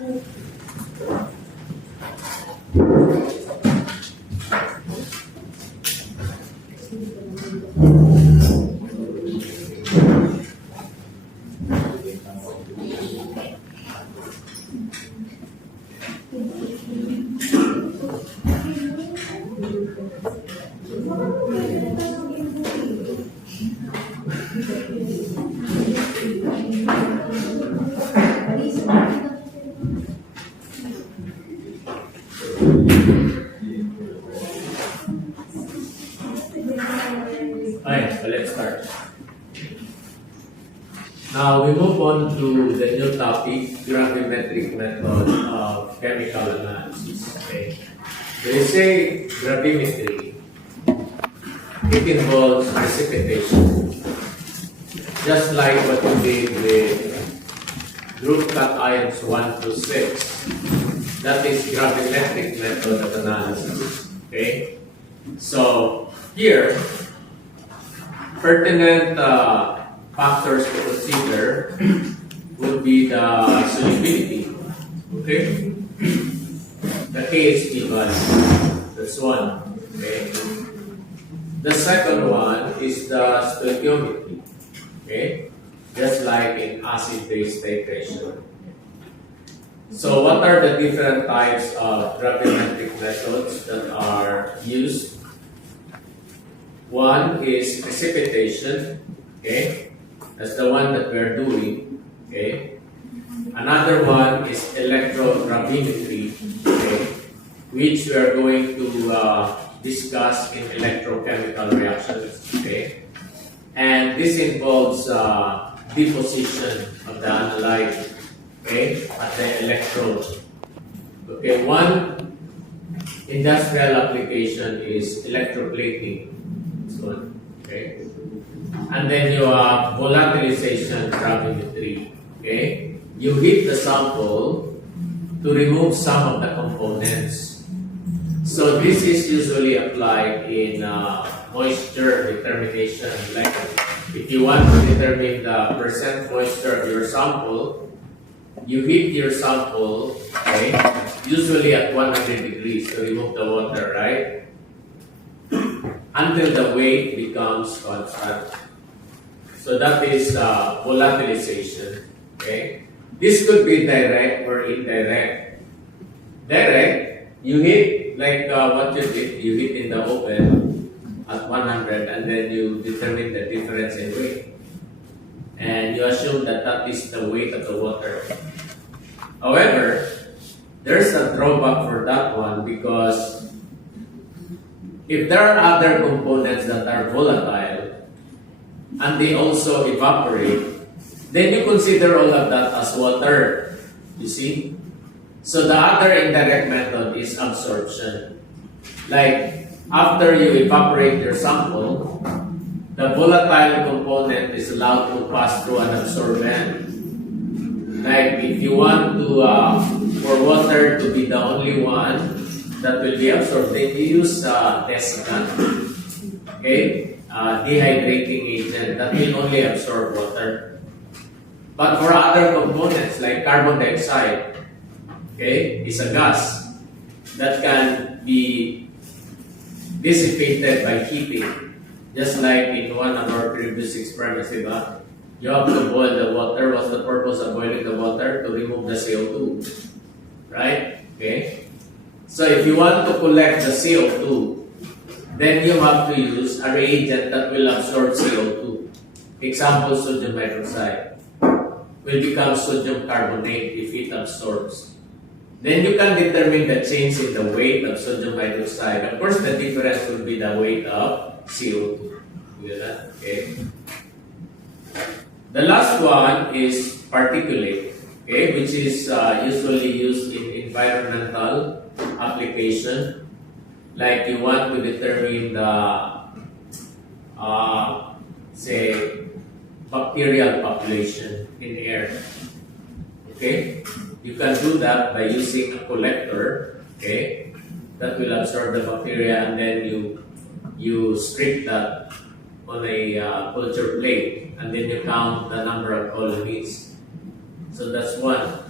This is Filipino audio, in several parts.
Alright, so let's start. Now we move on to the new topic, gravimetric method of chemical analysis. Okay. When you say gravimetry, it involves precipitation. Just like what you did with group cations 1 to 6. That is gravimetric method of analysis. Okay. So here, pertinent factors to consider would be the solubility. Okay? The KSP value. That's one. Okay? The second one is the stoichiometry. Okay? Just like in acid-base titration. So what are the different types of gravimetric methods that are used? One is precipitation, okay? That's the one that we're doing, okay? Another one is electrogravimetry, okay? Which we are going to discuss in electrochemical reactions, okay? And this involves deposition of the analyte, okay, at the electrode. Okay, one industrial application is electroplating. Okay, and then you have volatilization gravimetry. Okay, you heat the sample to remove some of the components. So this is usually applied in moisture determination. Like if you want to determine the percent moisture of your sample, you heat your sample, okay, usually at 100 degrees to remove the water, right? Until the weight becomes constant. So that is volatilization. Okay, this could be direct or indirect. Direct, you heat like what you did. You heat in the oven at 100, and then you determine the difference in weight, and you assume that that is the weight of the water. However, there's a drawback for that one because if there are other components that are volatile and they also evaporate, then you consider all of that as water. You see? So the other indirect method is absorption. Like after you evaporate your sample, the volatile component is allowed to pass through an absorbent. Like if you want to for water to be the only one that will be absorbed, then you use desiccant, okay, dehydrating agent that will only absorb water. But for other components like carbon dioxide, okay, is a gas that can be dissipated by heating. Just like in one of our previous experiments, diba? You have to boil the water. What's the purpose of boiling the water? To remove the CO2, right? Okay. So if you want to collect the CO2, then you have to use a reagent that will absorb CO2. Example, sodium hydroxide will become sodium carbonate if it absorbs. Then you can determine the change in the weight of sodium hydroxide. Of course, the difference will be the weight of CO2. Okay. The last one is particulate, okay, which is usually used in environmental application. Like you want to determine the, say, bacterial population in air. Okay, you can do that by using a collector, okay, that will absorb the bacteria, and then you strip that on a culture plate, and then you count the number of colonies. So that's one.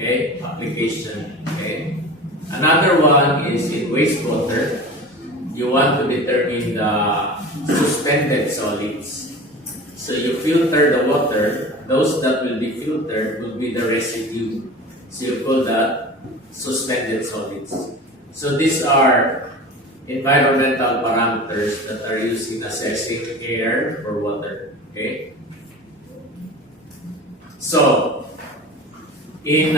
Okay, application. Okay. Another one is in wastewater. You want to determine the suspended solids. So you filter the water. Those that will be filtered will be the residue. So you call that suspended solids. So these are environmental parameters that are used in assessing air or water. Okay. So in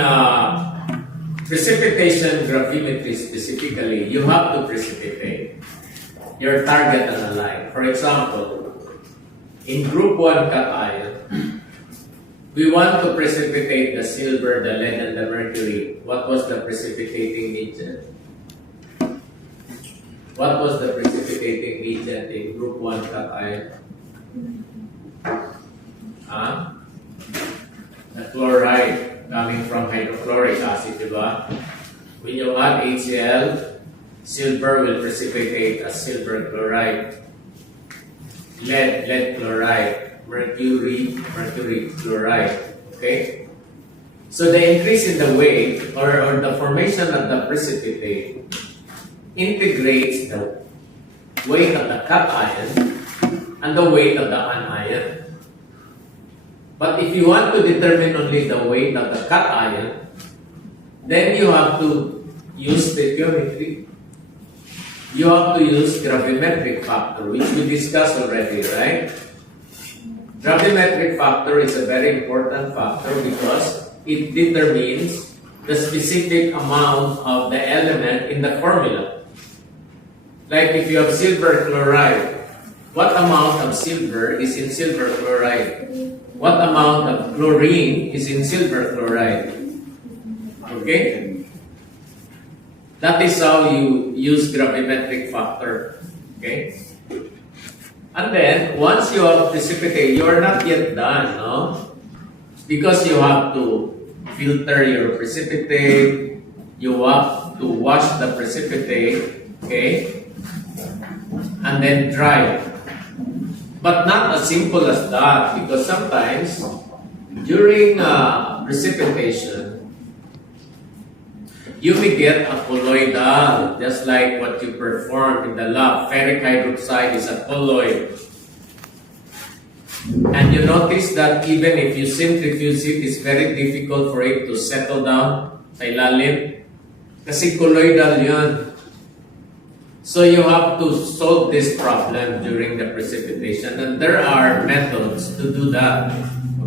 precipitation gravimetry specifically, you have to precipitate your target analyte. For example, in group 1 cation, we want to precipitate the silver, the lead, and the mercury. What was the precipitating agent? What was the precipitating agent in group 1 cation? The chloride coming from hydrochloric acid, diba? When you add HCl, silver will precipitate as silver chloride. Lead chloride. Mercury chloride. Okay? So the increase in the weight or the formation of the precipitate integrates the weight of the cation and the weight of the anion. But if you want to determine only the weight of the cation, then you have to use stoichiometry. You have to use gravimetric factor, which we discussed already, right? Gravimetric factor is a very important factor because it determines the specific amount of the element in the formula. Like if you have silver chloride, what amount of silver is in silver chloride? What amount of chlorine is in silver chloride? Okay? That is how you use gravimetric factor. Okay? And then, once you have precipitate, you are not yet done, no? Because you have to filter your precipitate, you have to wash the precipitate, okay? And then dry. But not as simple as that, because sometimes during precipitation, you may get a colloidal, just like what you performed in the lab. Ferric hydroxide is a colloid. And you notice that even if you centrifuge it, it's very difficult for it to settle down sa ilalim. Kasi colloidal yun. So you have to solve this problem during the precipitation, and there are methods to do that,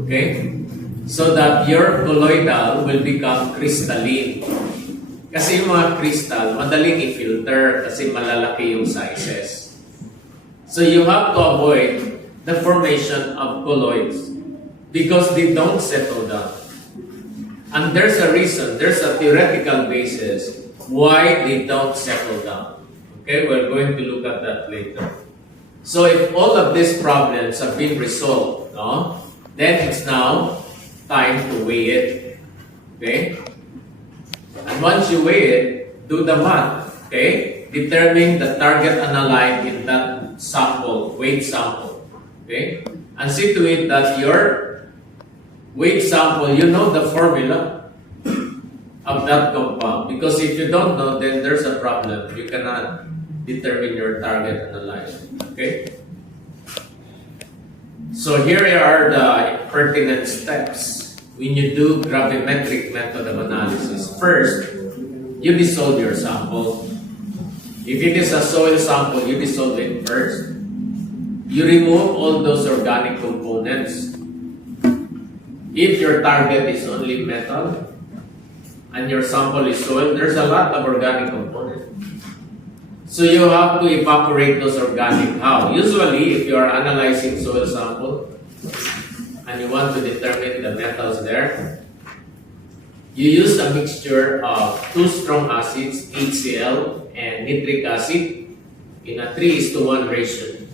okay? So that your colloidal will become crystalline. Kasi yung mga crystal, madaling i-filter kasi malalaki yung sizes. So you have to avoid the formation of colloids because they don't settle down. And there's a reason, there's a theoretical basis why they don't settle down. Okay, we're going to look at that later. So if all of these problems have been resolved, no, then it's now time to weigh it. Okay? And once you weigh it, do the math. Okay? Determine the target analyte in that sample, weight sample. Okay? And see to it that your weight sample, you know the formula of that compound. Because if you don't know, then there's a problem. You cannot determine your target analyte. Okay? So here are the pertinent steps when you do gravimetric method of analysis. First, you dissolve your sample. If it is a soil sample, you dissolve it first. You remove all those organic components. If your target is only metal and your sample is soil, there's a lot of organic components. So you have to evaporate those organic. How? Usually, if you are analyzing soil sample and you want to determine the metals there, you use a mixture of two strong acids, HCl and nitric acid, in a 3:1 ratio.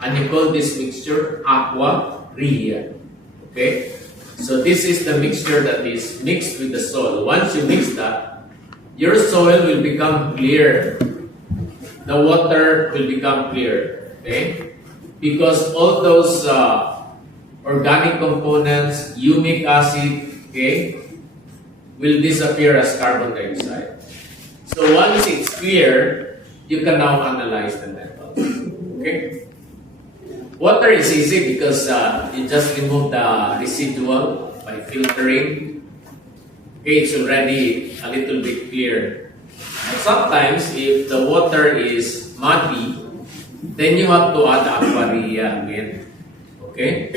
And you call this mixture aqua regia. Okay? So this is the mixture that is mixed with the soil. Once you mix that, your soil will become clear. The water will become clear, okay? Because all those organic components, humic acid, okay, will disappear as carbon dioxide. So once it's clear, you can now analyze the metals. Okay? Water is easy because you just remove the residual by filtering. Okay, it's already a little bit clear. But sometimes, if the water is muddy, then you have to add aquaria again. Okay?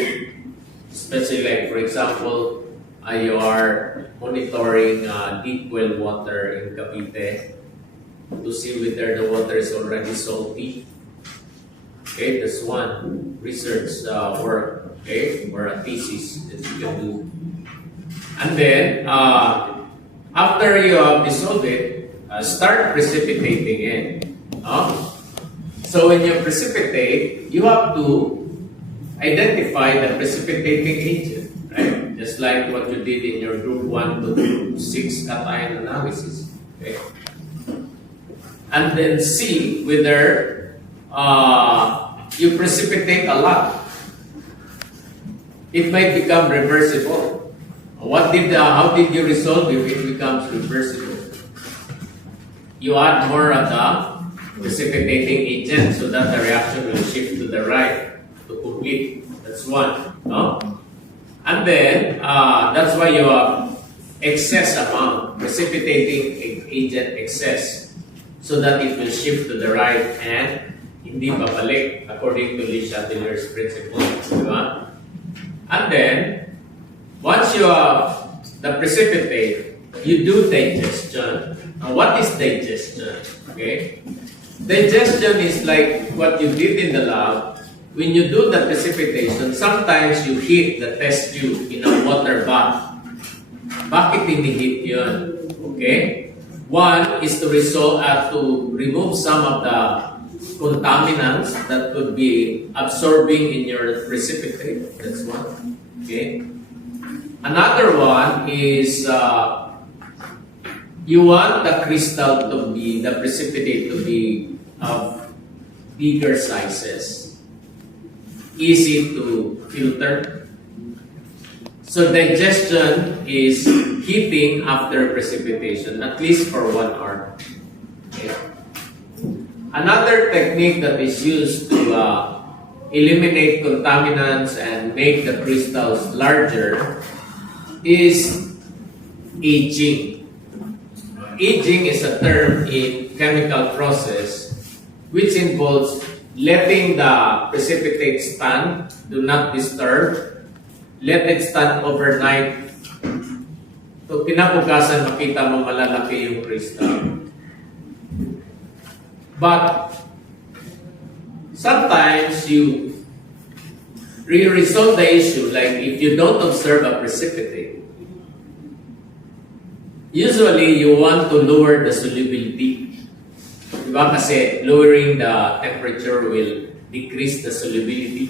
Especially like, for example, you are monitoring deep well water in Cavite to see whether the water is already salty. Okay, that's one research work, okay, or a thesis that you can do. And then, after you have dissolved it, start precipitating it. So when you precipitate, you have to identify the precipitating agent, right? Just like what you did in your group 1 to group 6 cation analysis. Okay? And then see whether you precipitate a lot. It might become reversible. How did you resolve if it becomes reversible? You add more of the precipitating agent so that the reaction will shift to the right to complete. That's one. No? And then, that's why you have excess amount, precipitating agent excess, so that it will shift to the right and hindi babalik according to Le Chatelier's principle. Diba? And then, once you have the precipitate, you do digestion. Now, what is digestion? Okay? Digestion is like what you did in the lab. When you do the precipitation, sometimes you heat the test tube in a water bath. Bakit hinihit yun? Okay? One is to remove some of the contaminants that could be absorbing in your precipitate. That's one. Okay? Another one is you want the crystal to be, the precipitate to be of bigger sizes. Easy to filter. So digestion is heating after precipitation, at least for 1 hour. Okay. Another technique that is used to eliminate contaminants and make the crystals larger is aging. Aging is a term in chemical process which involves letting the precipitate stand, do not disturb, let it stand overnight. So kinabukasan makita mo malalaki yung crystal. But sometimes you resolve the issue, like if you don't observe a precipitate, usually you want to lower the solubility. Diba? Kasi lowering the temperature will decrease the solubility.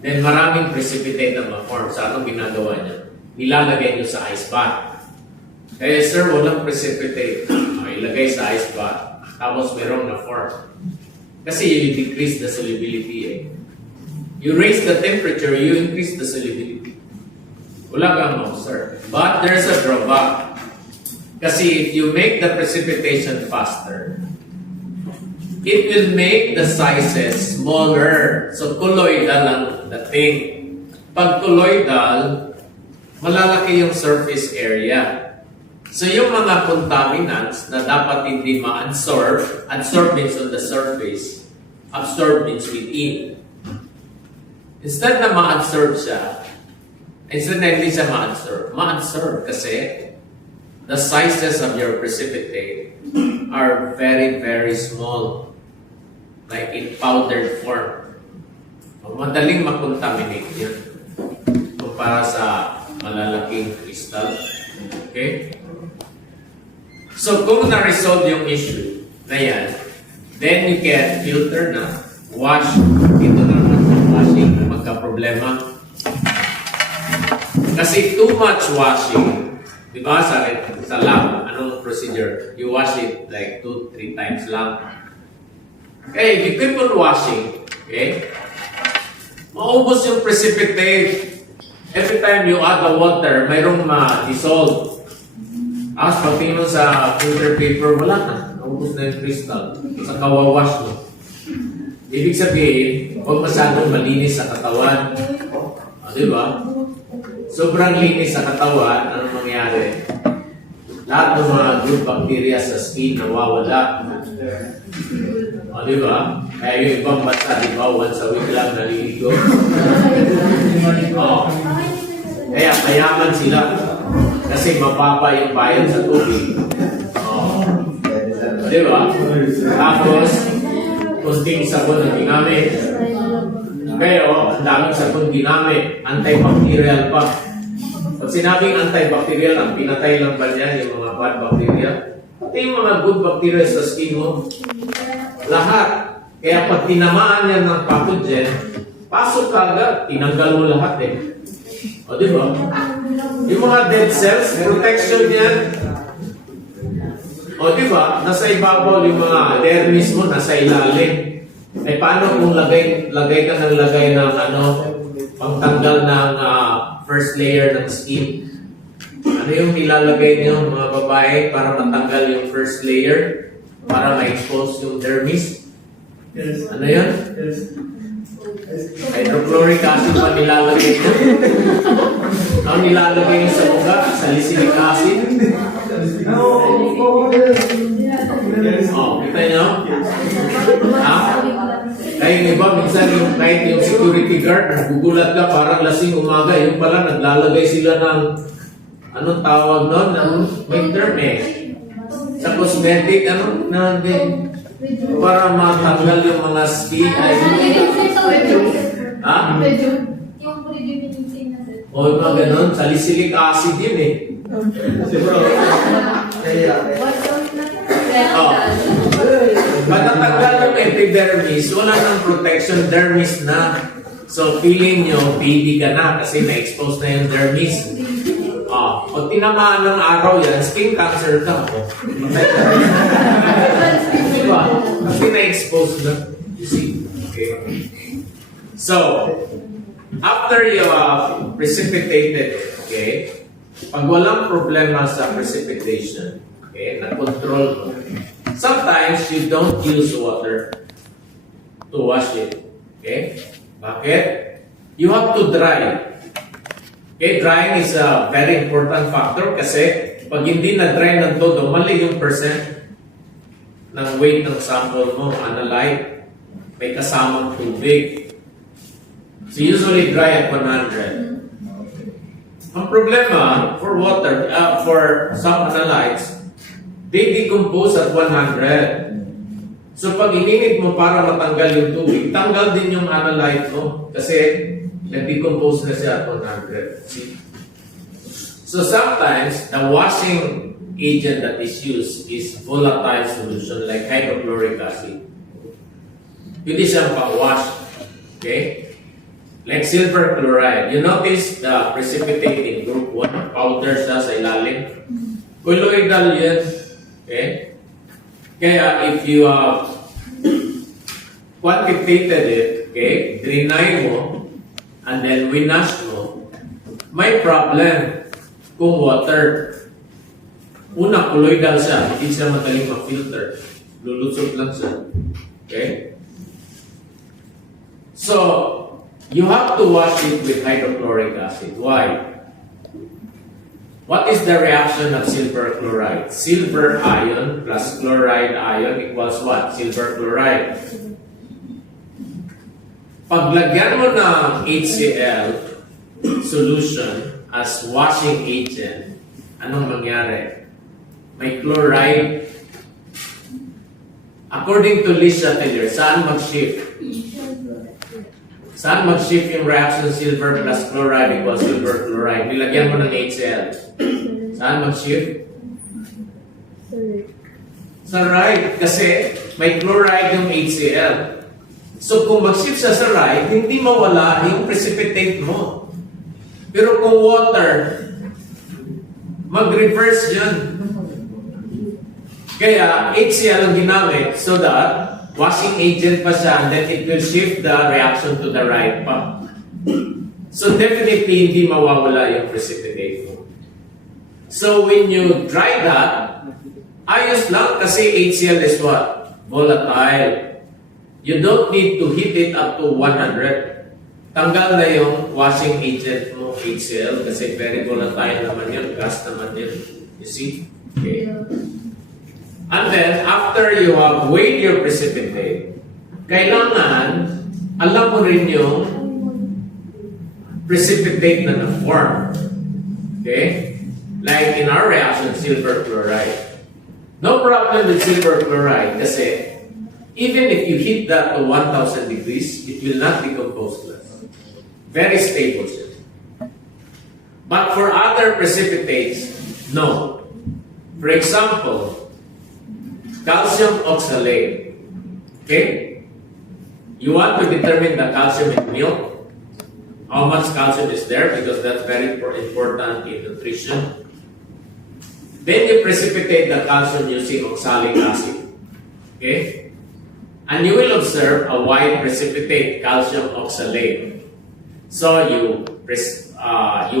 Then maraming precipitate na ma-form. So anong ginagawa niya? Nilalagay niyo sa ice bath. Kaya sir, walang precipitate. Ilagay sa ice bath. Tapos merong na-form. Kasi you decrease the solubility eh. You raise the temperature, you increase the solubility. Wala kang ma-observe. But there's a drawback. Kasi if you make the precipitation faster, it will make the sizes smaller. So, colloidal ang dating. Pag colloidal, malalaki yung surface area. So, yung mga contaminants na dapat hindi ma-absorb, absorb means on the surface, absorb means within. Instead na ma-absorb siya, instead na hindi siya ma-absorb kasi the sizes of your precipitate are very, very small. Like in powdered form. Madaling makontaminate yun kumpara sa malalaking crystal. Okay? So, kung na-resolve yung issue na yan, then you can filter na, wash. Ito naman yung washing na magka-problema. Kasi too much washing, di ba sa lab, anong procedure? You wash it like 2-3 times lang. Okay, if you keep on washing, okay, maubos yung precipitate. Every time you add the water, mayroong ma-dissolve. As pagtingin mo sa filter paper, wala na. Naubos na yung crystal. Sa kawawash mo. Ibig sabihin, huwag masyadong malinis sa katawan. Di ba? Sobrang linis sa katawan, ano mangyari? Lahat ng mga good bacteria sa skin nawawala. Di ba? Kaya yung ibang bansa, di ba? Once a week lang naliligo. Kaya mayaman sila. Kasi mababa yung bayad sa tubig. Di ba? Tapos, kunting sabon na ginamit. Pero, ang daming sabon ginamit. Antibacterial pa. Pag sinabing antibacterial, ang pinatay lang ba niyan yung mga bad bacteria? Pati yung mga good bacteria sa skin mo. Lahat. Kaya pag tinamaan yan ng pathogen, pasok ka agad, tinanggal mo lahat eh. O di ba? Yung mga dead cells, protection yan. O di ba? Nasa ibabaw yung mga dermis mo, nasa ilalim. Eh paano kung lagay ka ng lagay ng pangtanggal ng first layer ng skin? Ano yung nilalagay niyo mga babae para matanggal yung first layer? Para ma-expose yung dermis? Yes. Ano yun? Yes. Hydrochloric acid pa nilalagay niyo? Ano nilalagay niyo sa mukha? Salicylic acid? Kita niyo? Ha? Kaya yung iba, minsan yung kahit yung security guard, nagugulat ka, parang lasing umaga. Yung pala, naglalagay sila ng, anong tawag nun? May term eh. Sa cosmetic, para matanggal yung mga skin. Ha? O yung mga ganun, salicylic acid yun eh. Pag natanggal yung epidermis, wala nang protection, dermis na. So, feeling nyo, baby ka na kasi na-expose na yung dermis. Pag tinamaan ng araw yan, skin cancer ka. Diba? Kasi na-expose na. You see? Okay. So, after you precipitated, okay, pag walang problema sa precipitation, okay, na-control mo, sometimes you don't use water to wash it. Okay? Bakit? You have to dry. Okay, drying is a very important factor kasi pag hindi na-dry ng todo, mali yung percent ng weight ng sample mo, analyte, may kasamang tubig. So usually dry at 100. Ang problema for water, for some analytes, they decompose at 100. So pag ininit mo para matanggal yung tubig, tanggal din yung analyte mo kasi nag-decompose na siya at 100. See? So sometimes the washing agent that is used is volatile solution like hydrochloric acid. Pwede siyang pa-wash. Okay? Like silver chloride. You notice the precipitating group 1 powder siya sa ilalim. Colloidal yan. Okay? Kaya if you quantitated it, okay, drenay mo, and then winash mo, may problem kung water. Una, colloidal siya. Hindi siya madaling ma-filter. Lulusot lang siya. Okay? So, you have to wash it with hydrochloric acid. Why? What is the reaction of silver chloride? Silver ion plus chloride ion equals what? Silver chloride. Paglagyan mo ng HCl solution as washing agent, anong mangyari? May chloride. According to Liz Chatelier, saan mag-shift? Saan mag-shift yung reaction silver plus chloride equals silver chloride? Nilagyan mo ng HCl. Saan mag-shift? Sa right. Kasi may chloride yung HCl. So kung mag-shift siya sa right, hindi mawala yung precipitate mo. Pero kung water, mag-reverse yan. Kaya HCl ang ginamit so that washing agent pa siya and then it will shift the reaction to the right pa. So definitely hindi mawawala yung precipitate mo. So when you dry that, ayos lang kasi HCl is what? Volatile. You don't need to heat it up to 100. Tanggal na yung washing agent mo, HCl, kasi very volatile naman yun, gas naman yun. You see? Okay. And then, after you have weighed your precipitate, kailangan, alam mo rin yung precipitate na na-form. Okay? Like in our reaction, silver chloride. No problem with silver chloride kasi even if you heat that to 1,000 degrees, it will not decompose less. Very stable siya. But for other precipitates, no. For example, calcium oxalate. Okay? You want to determine the calcium in milk. How much calcium is there? Because that's very important in nutrition. Then you precipitate the calcium using oxalic acid. Okay? And you will observe a white precipitate, calcium oxalate. So you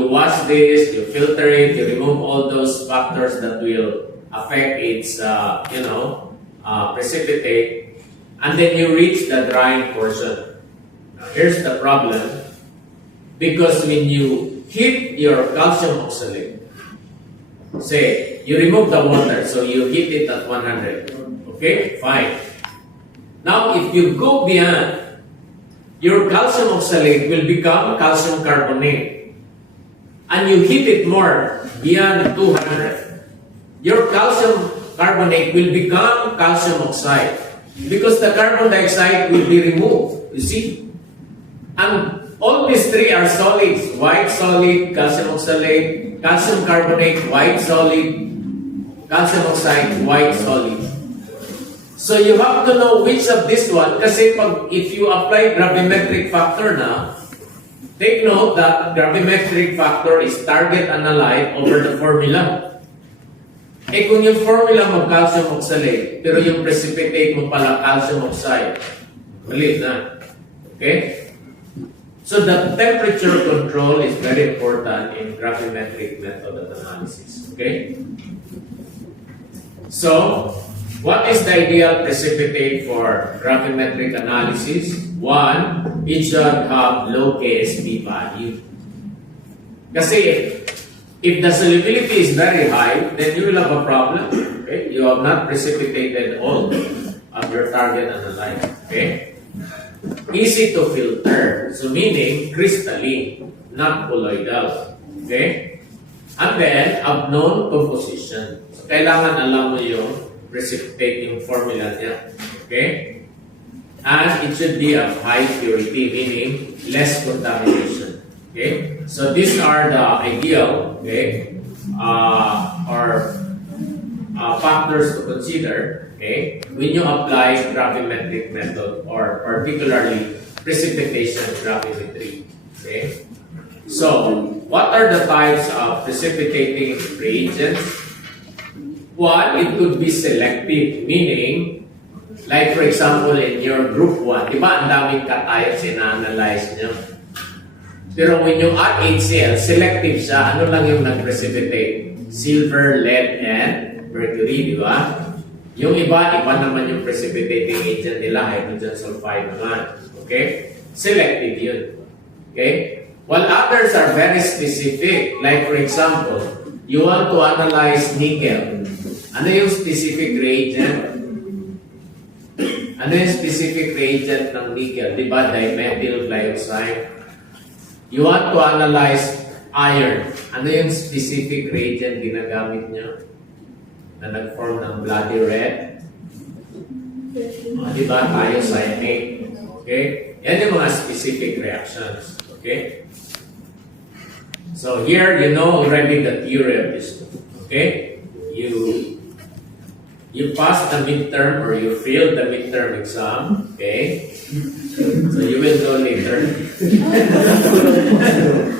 wash this, you filter it, you remove all those factors that will affect its, precipitate, and then you reach the drying portion. Now, here's the problem. Because when you heat your calcium oxalate, say, you remove the water, so you heat it at 100. Okay? Fine. Now, if you go beyond, your calcium oxalate will become calcium carbonate. And you heat it more, beyond 200. Your calcium carbonate will become calcium oxide. Because the carbon dioxide will be removed. You see? And all these three are solids. White solid, calcium oxalate, calcium carbonate, white solid, calcium oxide, white solid. So you have to know which of this one, kasi if you apply gravimetric factor na, take note that gravimetric factor is target analyte over the formula. Eh kung yung formula mo calcium oxalate, pero yung precipitate mo pala calcium oxide, mali na. Okay? So the temperature control is very important in gravimetric method of analysis. Okay? So, what is the ideal precipitate for gravimetric analysis? One, it should have low KSP value. Kasi if the solubility is very high, then you will have a problem. Okay? You have not precipitated all of your target analyte. Okay? Easy to filter. So meaning crystalline, not colloidal. Okay? And then, of known composition. So kailangan alam mo yung precipitate yung formula niya. Okay? And it should be of high purity, meaning less contamination. Okay? So these are the ideal, okay, factors to consider, okay, when you apply gravimetric method or particularly precipitation gravimetry. Okay? So, what are the types of precipitating reagents? One, it could be selective, meaning, like for example, in your group 1, di ba ang daming cations ina-analyze nyo? Pero when yung HCl, selective siya, ano lang yung nag-precipitate? Silver, lead, and mercury, di ba? Yung iba naman yung precipitating agent nila, hydrogen sulfide naman. Okay? Selective yun. Okay? While others are very specific, like for example, you want to analyze nickel. Ano yung specific reagent? Ano yung specific reagent ng nickel? Diba? Dimethyl glycoside. You want to analyze iron. Ano yung specific reagent ginagamit nyo? Na nag-form ng bloody red? Diba? Thiocyanate. Okay? Yan yung mga specific reactions. Okay? So here, you know already the theory of this. Okay? You pass the midterm or you fail the midterm exam. Okay? So you will go later.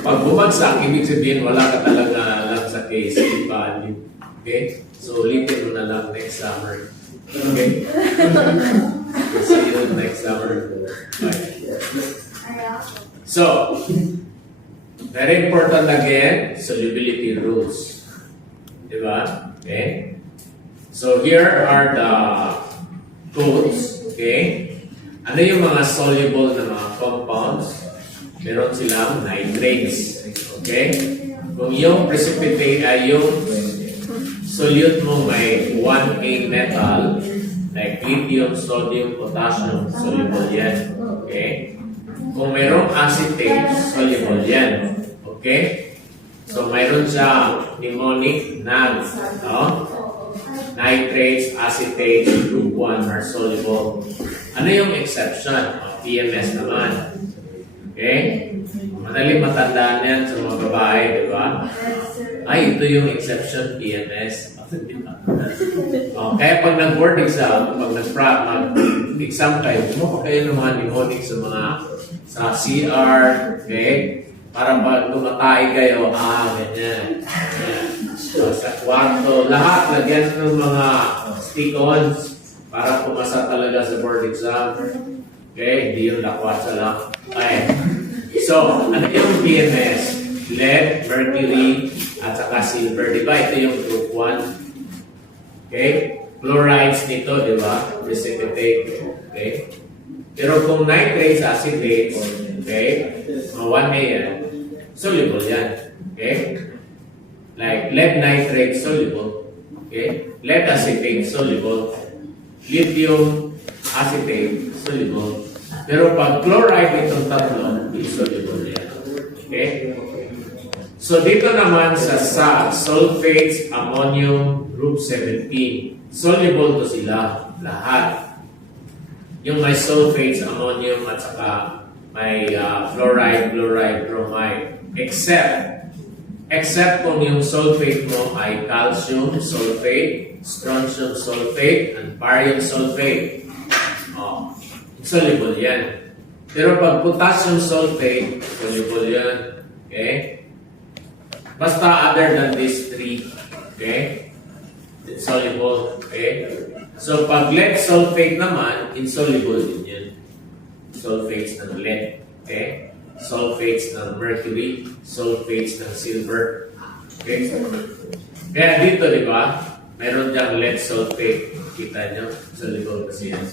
Pag bumagsak, ibig sabihin wala ka talaga lang sa case. Value. Okay? So ulitin mo na lang next summer. Okay? We'll see you next summer. Bye. So, very important again, solubility rules. Di ba? Okay? So here are the codes. Okay? Ano yung mga soluble na mga compounds? Meron silang nitrates. Okay? Kung yung precipitate ay yung solute mo may 1A metal, like lithium, sodium, potassium, soluble yan. Okay? Kung mayroong acetate, soluble yan. Okay? So, mayroon siyang mnemonic NAG. No? Nitrates, acetate, group 1 are soluble. Ano yung exception? PMS naman. Okay? Madaling matandaan yan sa mga babae, di ba? Ay, ito yung exception, PMS. Kaya pag nag-board exam, pag nag-exam kayo, kumuha kayo ng mga mnemonic sa CR, okay? Para pag tumatay kayo, ganyan. So, sa kwarto, lahat, lagyan ng mga stick-ons para pumasa talaga sa board exam. Okay? Hindi yung lakwatsa lang. Okay. So, ano yung PMS? Lead, mercury, at saka silver. Diba? Ito yung group 1. Okay? Chlorides nito, diba? Precipitate. Okay? Pero kung nitrates, acetates, okay? Mga 1A yan, soluble yan. Okay? Like lead nitrate, soluble. Okay? Lead acetate, soluble. Lithium acetate, soluble. Pero pag chloride itong tatlo, insoluble yan. Okay? So dito naman sa sulfates, ammonium, group 17. Soluble to sila, lahat. Yung may sulfates, ammonium, at saka may fluoride, chloride, bromide. Except kung yung sulfate mo ay calcium sulfate, strontium sulfate, and barium sulfate. Soluble yan. Pero pag potassium sulfate, soluble yan. Okay? Basta other than these three, okay? It's soluble. Okay? So pag lead sulfate naman, insoluble din yan. Sulfates ng lead. Okay? Sulfates ng mercury, sulfates ng silver. Okay? Kaya dito, di ba? Meron diyang lead sulfate. Kita nyo? Soluble kasi yan.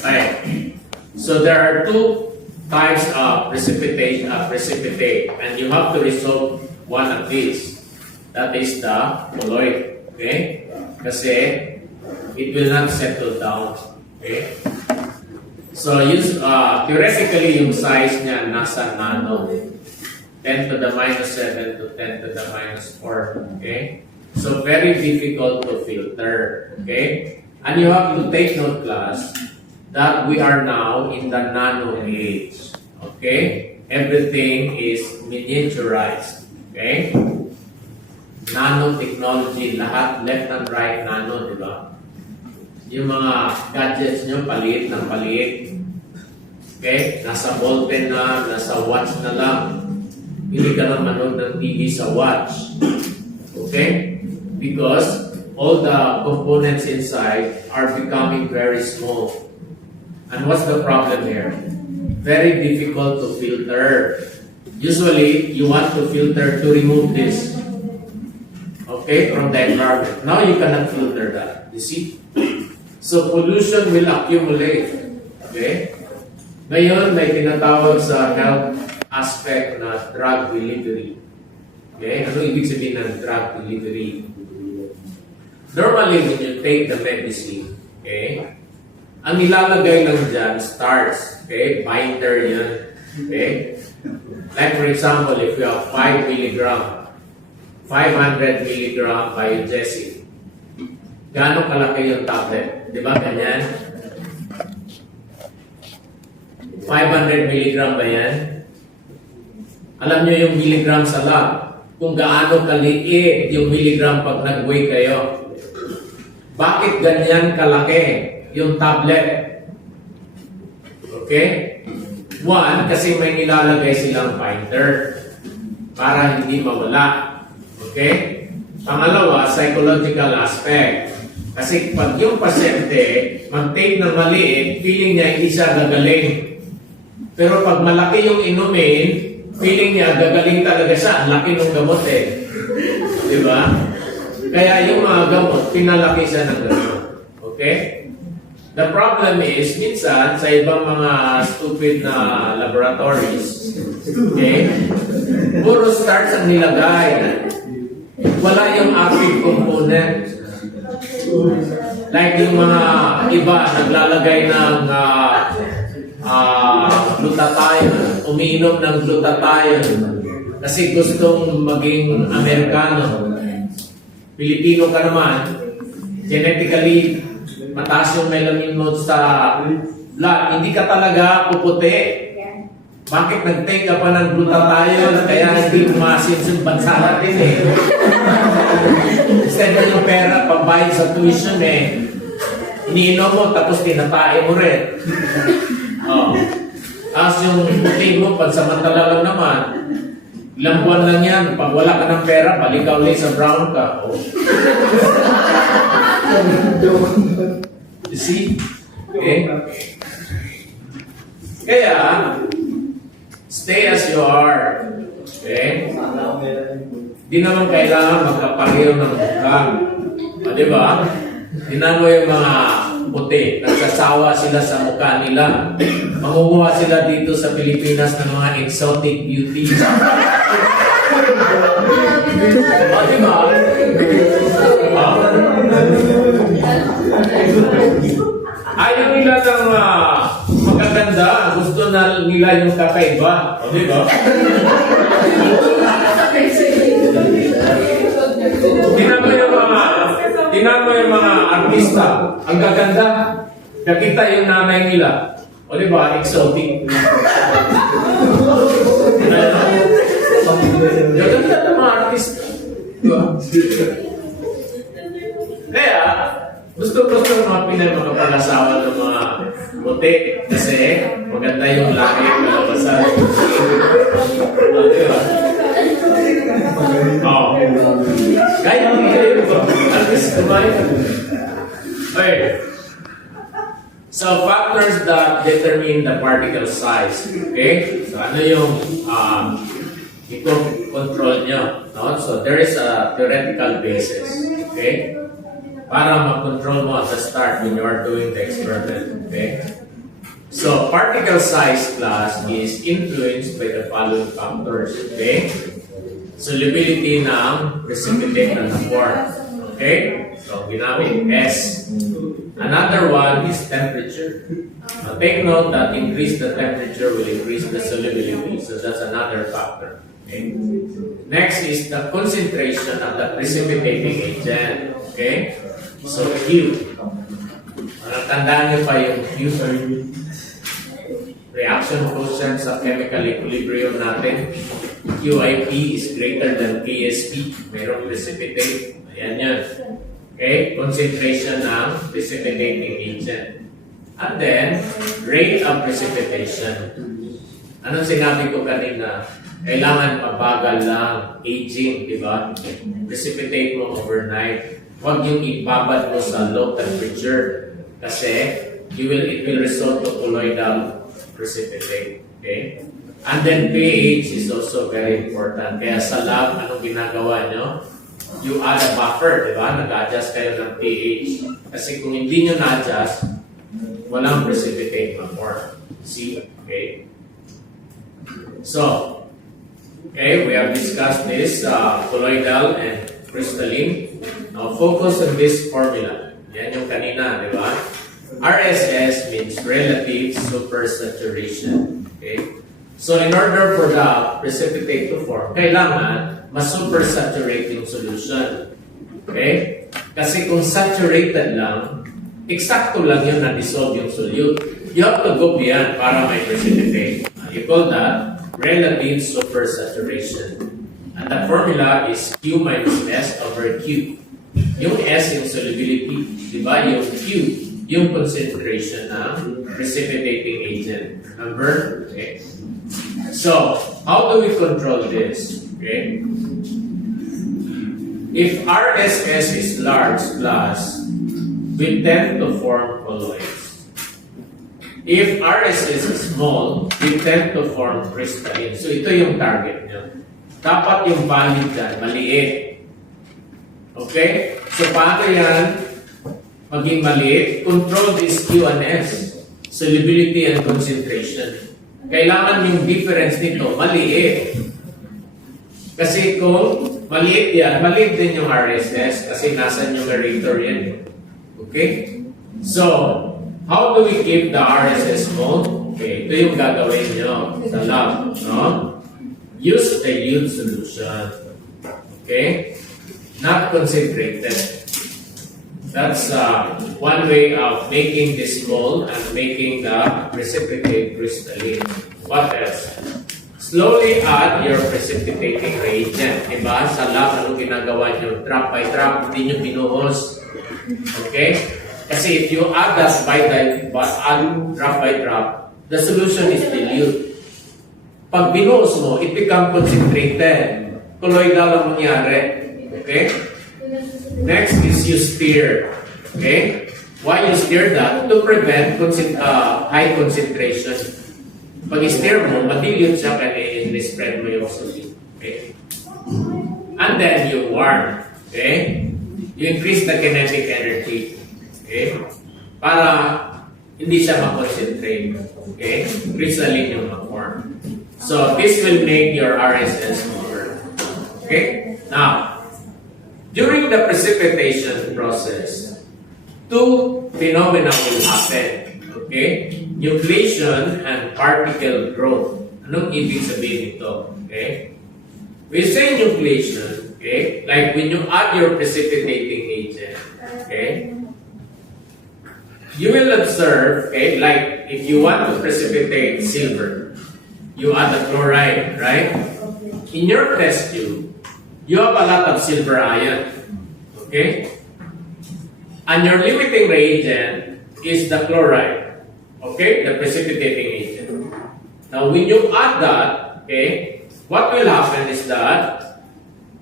Okay. So there are two types of precipitate, and you have to resolve one of these. That is the colloid. Okay? Kasi it will not settle down. Okay? So theoretically yung size niya nasa nano. 10 to the minus 7 to 10 to the minus 4. Okay? So very difficult to filter. Okay? And you have to take note, class, that we are now in the nano age. Okay? Everything is miniaturized. Okay? Nanotechnology, lahat left and right nano, di ba? Yung mga gadgets nyo, paliit ng paliit. Okay? Nasa ballpen na, nasa watch na lang. Hindi ka lang manood ng TV sa watch. Okay? Because all the components inside are becoming very small. And what's the problem here? Very difficult to filter. Usually, you want to filter to remove this. Okay? From the environment. Now, you cannot filter that. You see? So, pollution will accumulate. Okay? Ngayon, may tinatawag sa health aspect na drug delivery. Okay? Ano ibig sabihin ng drug delivery? Normally, when you take the medicine, okay, ang nilalagay lang dyan, starch. Okay? Binder yan. Okay? Like for example, if you have 5 milligram, 500 milligram biogesic, gaano kalaki yung tablet? Di ba ganyan? 500 milligram ba yan? Alam nyo yung milligram sa lab, kung gaano kaliit yung milligram pag nag-weigh kayo. Bakit ganyan kalaki yung tablet? Okay? One, kasi may nilalagay silang binder para hindi mawala. Okay? Pangalawa, psychological aspect. Kasi pag yung pasyente mag-take ng maliit, feeling niya hindi siya gagaling. Pero pag malaki yung inumin, feeling niya gagaling talaga siya. Ang laki ng gamot eh. Di ba? Kaya yung mga gamot, pinalaki siya ng gano'n. Okay? The problem is, minsan, sa ibang mga stupid na laboratories, okay, puro starch ang nilagay. Wala yung active component. Like yung mga iba, naglalagay ng glutathione, umiinom ng glutathione kasi gustong maging Amerikano. Pilipino ka naman, genetically, mataas yung melanin mo sa blood, hindi ka talaga puputi. Bakit nag-take ka pa ng glutathione kaya hindi umasin sa bansa natin eh? Instead na yung pera, pambayad sa tuition eh, iniinom mo tapos tinatae mo rin. Oh. Tapos yung puti mo, pansamantala lang naman, ilang buwan lang yan, pag wala ka ng pera, balik ka ulit sa brown ka. Oh. You see? Okay? Kaya, stay as you are. Okay? Di naman kailangan magkapareho ng hukang. Di ba? Tinan mo yung mga puti, nagsasawa sila sa mukha nila. Mangunguha sila dito sa Pilipinas ng mga exotic beauties. Di ba? Ayaw nila ng magaganda, gusto na nila yung kakaiba. Di ba? Tinan mo yung mga artista, ang gaganda, nakita yung nanay nila. O di ba, exotic. Gaganda ng mga artista. Diba? Kaya, gusto ng mga Pinay makapag-asawa ng mga puti kasi maganda yung lahi ng kalabasan. Diba? Oh. Kaya mo kayo ba? At least kumain. Okay. So, factors that determine the particle size. Okay? So, ano yung i-control nyo? No? So, there is a theoretical basis. Okay? Para ma-control mo at the start when you are doing the experiment. Okay? So, particle size class is influenced by the following factors. Okay? Solubility ng precipitate na form. Okay? So, ginamit S. Another one is temperature. Take note that increase the temperature will increase the solubility. So, that's another factor. Okay? Next is the concentration of the precipitating agent. Okay? So, Q. Tandaan niyo pa yung Q. Reaction quotient sa chemical equilibrium natin. QIP is greater than PSP. Mayroong precipitate. Ayan yan. Okay? Concentration ng precipitating agent. And then, rate of precipitation. Anong sinabi ko kanina? Kailangan mabagal lang. Aging, di ba? Precipitate mo overnight. Huwag yung ibabad mo sa low temperature. Kasi, it will result to colloidal precipitate. Okay? And then pH is also very important. Kaya sa lab, anong ginagawa nyo? You add a buffer, di ba? Nag-adjust kayo ng pH. Kasi kung hindi nyo na-adjust, walang precipitate ma-form. See? Okay? So, okay, we have discussed this colloidal and crystalline. Now, focus on this formula. Yan yung kanina, di ba? RSS means relative supersaturation. Okay? So, in order for the precipitate to form, kailangan ma-supersaturate yung solution. Okay? Kasi kung saturated lang, eksakto lang yun na-dissolve yung solute. You have to go beyond para may precipitate. You call that relative supersaturation. And the formula is Q minus S over Q. Yung S yung solubility, di ba? Yung Q, yung concentration ng precipitating agent. Remember? Okay. So, how do we control this? Okay. If RSS is large class, we tend to form colloids. If RSS is small, we tend to form crystalline. So, ito yung target nyo. Dapat yung value dyan, maliit. Okay? So, paano yan maging maliit? Control is Q and S. Solubility and concentration. Kailangan yung difference nito maliit. Kasi kung maliit yan, maliit din yung RSS kasi nasa numerator yan. Okay? So, how do we keep the RSS small? Okay, ito yung gagawin nyo sa lab. No? Use dilute solution. Okay? Not concentrated. That's one way of making this small and making the precipitate crystalline. What else? Slowly add your precipitating reagent. Diba? Sa lab, anong ginagawa nyo? Drop by drop, hindi nyo binuhos. Okay? Kasi if you add that drop by drop, the solution is dilute. Pag binuhos mo, it become concentrated. Colloidal ang mangyari. Okay? Next is you stir. Okay? Why you stir that? To prevent high concentration. Pag i-stir mo, madilute siya kaya in-spread mo yung solute. Okay? And then you warm. Okay? You increase the kinetic energy. Okay? Para hindi siya ma-concentrate. Okay? Crystalline yung ma-form. So, this will make your RSS smaller. Okay? Now, during the precipitation process, two phenomena will happen. Okay? Nucleation and particle growth. Anong ibig sabihin nito? Okay? We say nucleation, okay? Like when you add your precipitating agent, okay? You will observe, okay, like if you want to precipitate silver, you add the chloride, right? In your test tube, you have a lot of silver ion, okay? And your limiting reagent is the chloride, okay? The precipitating agent. Now, when you add that, okay, what will happen is that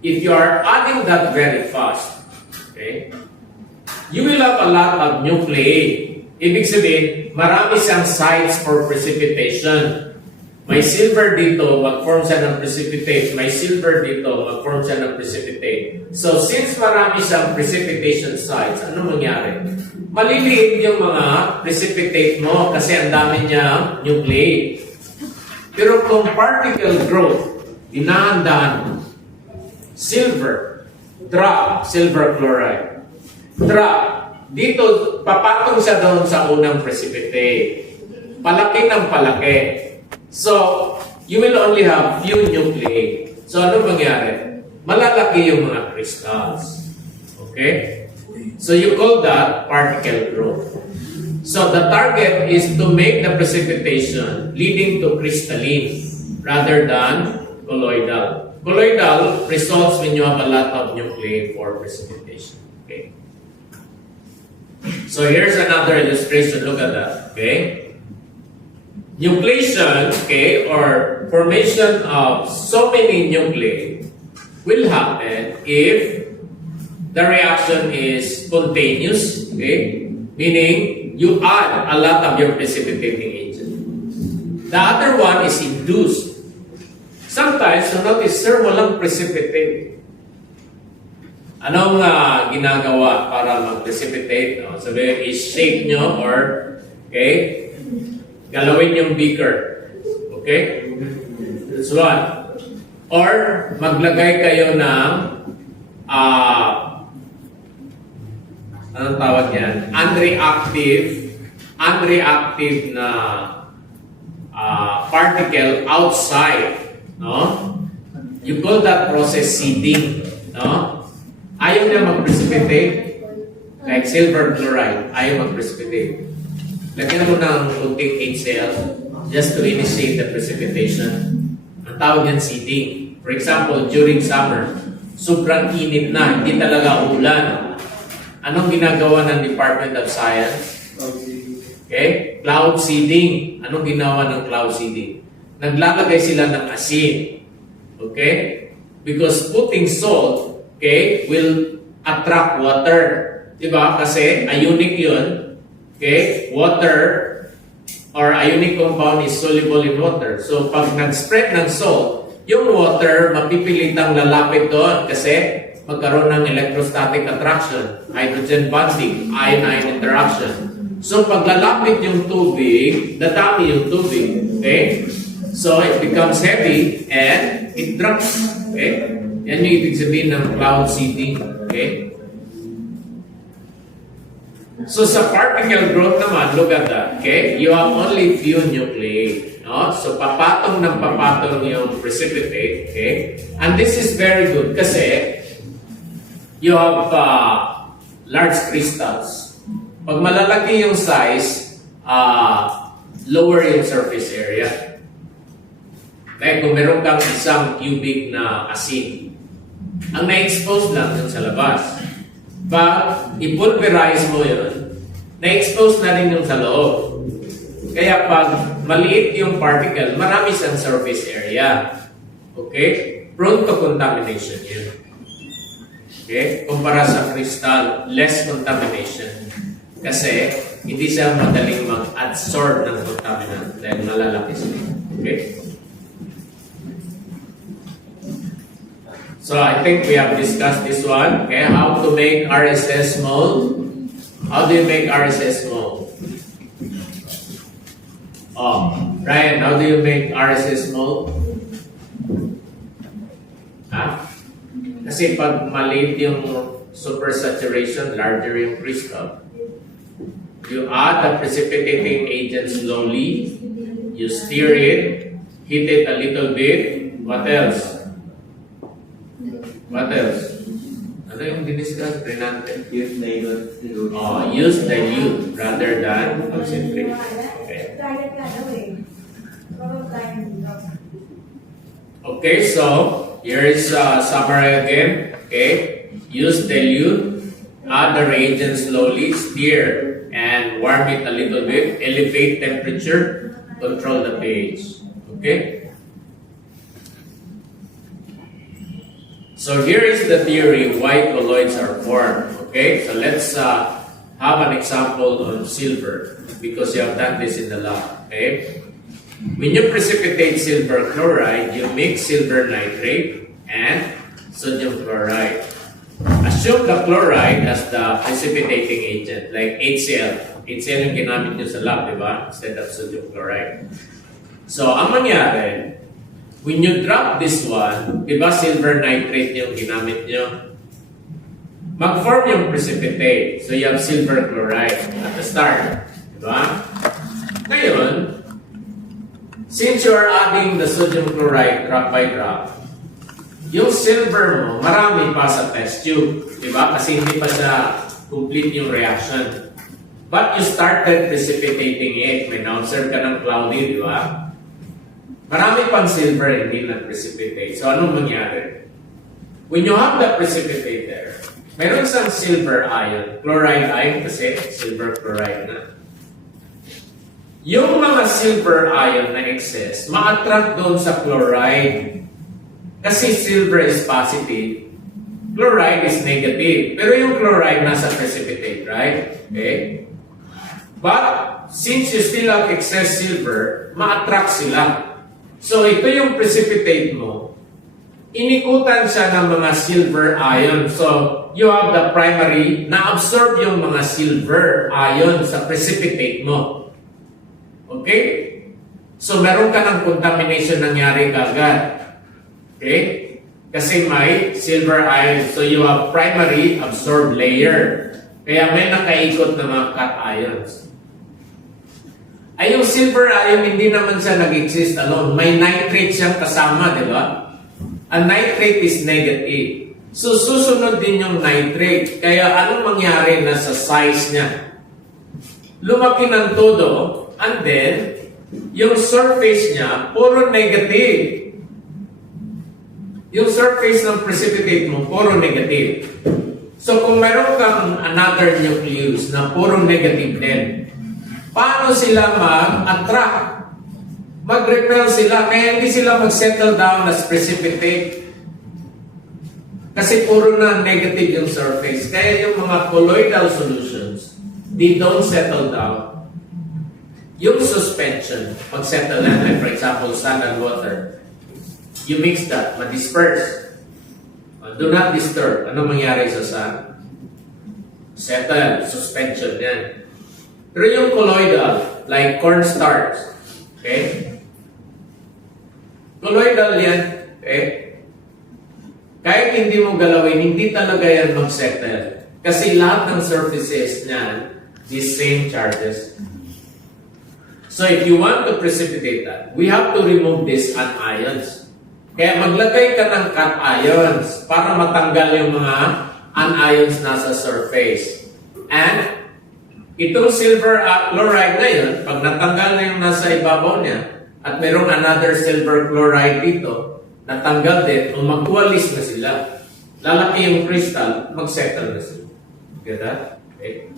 if you are adding that very fast, okay, you will have a lot of nuclei. Ibig sabihin, marami siyang sites for precipitation. May silver dito, mag-form siya ng precipitate. May silver dito, mag-form siya ng precipitate. So, since marami siyang precipitation sites, ano mangyari? Maliliit yung mga precipitate mo kasi ang dami niyang nuclei. Pero kung particle growth, dinahan-dahan, silver, drop, silver chloride, drop, dito, papatong siya doon sa unang precipitate. Palaki ng palaki. So, you will only have few nuclei. So, ano mangyari? Malalaki yung mga crystals. Okay? So, you call that particle growth. So, the target is to make the precipitation leading to crystalline rather than colloidal. Colloidal results when you have a lot of nuclei for precipitation. Okay? So here's another illustration. Look at that. Okay? Nucleation, okay, or formation of so many nuclei will happen if the reaction is spontaneous, okay? Meaning you add a lot of your precipitating agent. The other one is induced. Sometimes, you notice, sir, walang precipitate. Anong ginagawa para mag-precipitate? No? Sabi, i-shake nyo or, okay, galawin yung beaker. Okay? That's one. Or, maglagay kayo ng, anong tawag yan? Unreactive na particle outside. No? You call that process seeding. No? Ayaw niya mag-precipitate. Like silver chloride, ayaw mag-precipitate. Lagyan mo ng kunting HCl just to initiate the precipitation. Ang tawag yan seeding. For example, during summer, sobrang init na, hindi talaga ulan. Anong ginagawa ng Department of Science? Okay? Cloud seeding. Anong ginawa ng cloud seeding? Naglalagay sila ng asin. Okay? Because putting salt, okay, will attract water. Diba? Kasi ionic yun. Okay? Water or ionic compound is soluble in water. So, pag nag-spread ng salt, yung water mapipilitang lalapit doon kasi magkaroon ng electrostatic attraction, hydrogen bonding, ion-ion interaction. So paglalapit yung tubig, dadami yung tubig. Okay? So it becomes heavy and it drops. Okay? Yan yung ibig sabihin ng cloud seeding. Okay? So sa particle growth naman, look at that. Okay? You have only few nuclei. No? So papatong ng papatong yung precipitate. Okay? And this is very good kasi you have large crystals. Pag malalaki yung size, lower yung surface area. Like kung meron kang isang cubic na asin, ang na-expose lang yun sa labas. Pag i-pulverize mo yun, na-expose na rin yung sa loob. Kaya pag maliit yung particle, marami siyang surface area. Okay? Prone to contamination yun. Okay? Kumpara sa crystal, less contamination. Kasi hindi siya madaling mag-adsorb ng contaminant dahil malalaki siya. Okay? So I think we have discussed this one. Okay, how to make RSS mold. How do you make RSS mold? Oh, Ryan, how do you make RSS mold? Kasi pag maliit yung supersaturation, larger yung crystal. You add the precipitating agent slowly. You stir it, heat it a little bit. What else? What else? Ano yung diniscuss? Prenante? Use dilute. Oh, use dilute rather than concentrate. Okay. Okay, so here is summary again. Okay, use dilute, add the reagent slowly, stir, and warm it a little bit. Elevate temperature, control the pH. Okay. So here is the theory why colloids are formed. Okay, so let's have an example on silver because you have done this in the lab. Okay, when you precipitate silver chloride, you mix silver nitrate and sodium chloride. Assume the chloride as the precipitating agent, like HCl. HCl yung ginamit nyo sa lab, di ba? Instead of sodium chloride. So, ang mangyari, when you drop this one, di ba silver nitrate yung ginamit nyo? Mag-form yung precipitate. So, you have silver chloride at the start. Di ba? Ngayon, since you are adding the sodium chloride drop by drop, yung silver mo, marami pa sa test tube. Di ba? Kasi hindi pa siya complete yung reaction. But you started precipitating it. May na-observe ka ng cloudy, di ba? Marami pang silver hindi nag-precipitate. So, anong mangyari? When you have the precipitate there, meron isang silver ion, chloride ion kasi silver chloride na. Yung mga silver ion na excess, ma-attract doon sa chloride. Kasi silver is positive, chloride is negative. Pero yung chloride nasa precipitate, right? Okay? But, since you still have excess silver, ma-attract sila. So, ito yung precipitate mo. Inikutan siya ng mga silver ion. So, you have the primary, na-absorb yung mga silver ion sa precipitate mo. Okay? So, meron ka ng contamination nangyari kagad. Okay? Kasi may silver ion. So, you have primary absorbed layer. Kaya may nakaikot na mga cut ions. Ay, yung silver ion, hindi naman siya nag-exist alone. May nitrate siyang kasama, di ba? Ang nitrate is negative. So, susunod din yung nitrate. Kaya, anong mangyari na sa size niya? Lumaki ng todo, and then, yung surface niya, puro negative. Yung surface ng precipitate mo, puro negative. So, kung meron kang another nucleus na puro negative din, paano sila mag-attract? Mag-repel sila, kaya hindi sila mag-settle down as precipitate. Kasi puro na negative yung surface. Kaya yung mga colloidal solutions, they don't settle down. Yung suspension, mag-settle na, like for example, sand and water, you mix that, ma-disperse. Do not disturb. Ano mangyari sa sun? Settle. Suspension yan. Pero yung colloidal, like cornstarch, okay? Colloidal yan, okay? Kahit hindi mo galawin, hindi talaga yan mag-settle. Kasi lahat ng surfaces niyan, the same charges. So if you want to precipitate that, we have to remove these anions. Kaya maglagay ka ng cations para matanggal yung mga anions nasa surface. And itong silver chloride na yun, pag natanggal na yung nasa ibabaw niya, at merong another silver chloride dito, natanggal din, o magwalis na sila. Lalaki yung crystal, mag-settle na sila. Get that? Okay.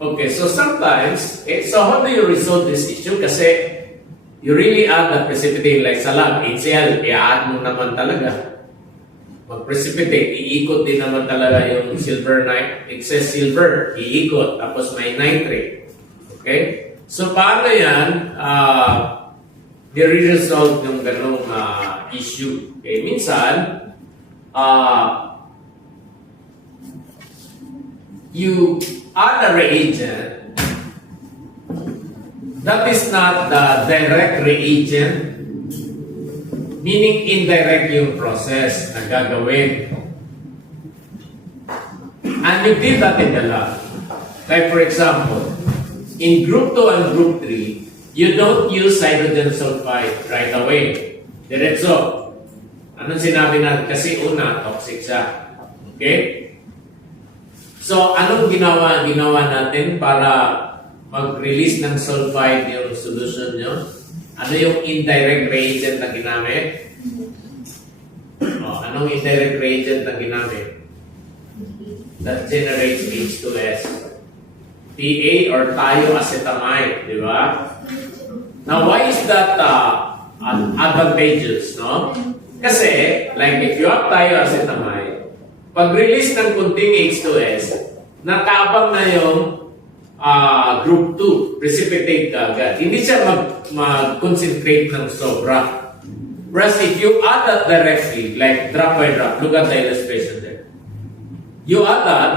Okay, so sometimes, so how do you resolve this issue? Kasi you really add the precipitate like sa lab, HCl, i-add mo naman talaga. Mag-precipitate, iikot din naman talaga yung silver, excess silver, iikot, tapos may nitrate. Okay? So paano yan, i-resolve yung ganong issue? Okay, minsan, you add a reagent that is not the direct reagent, meaning indirect yung process na gagawin. And you did that in the lab. Like for example, in group 2 and group 3, you don't use hydrogen sulfide right away. Diretso. Anong sinabi natin? Kasi una, toxic siya. Okay? So, anong ginawa natin para mag-release ng sulfide yung solution nyo? Ano yung indirect reagent na ginamit? Anong indirect reagent na ginamit? That generates H2S. TA or thioacetamide, di ba? Now, why is that advantageous, no? Kasi, like if you have thioacetamide, pag-release ng kunting H2S, nakaabang na yung group 2, precipitate ka agad. Hindi siya mag-concentrate ng sobra. Whereas if you add that directly, like drop by drop, look at the illustration there. You add that,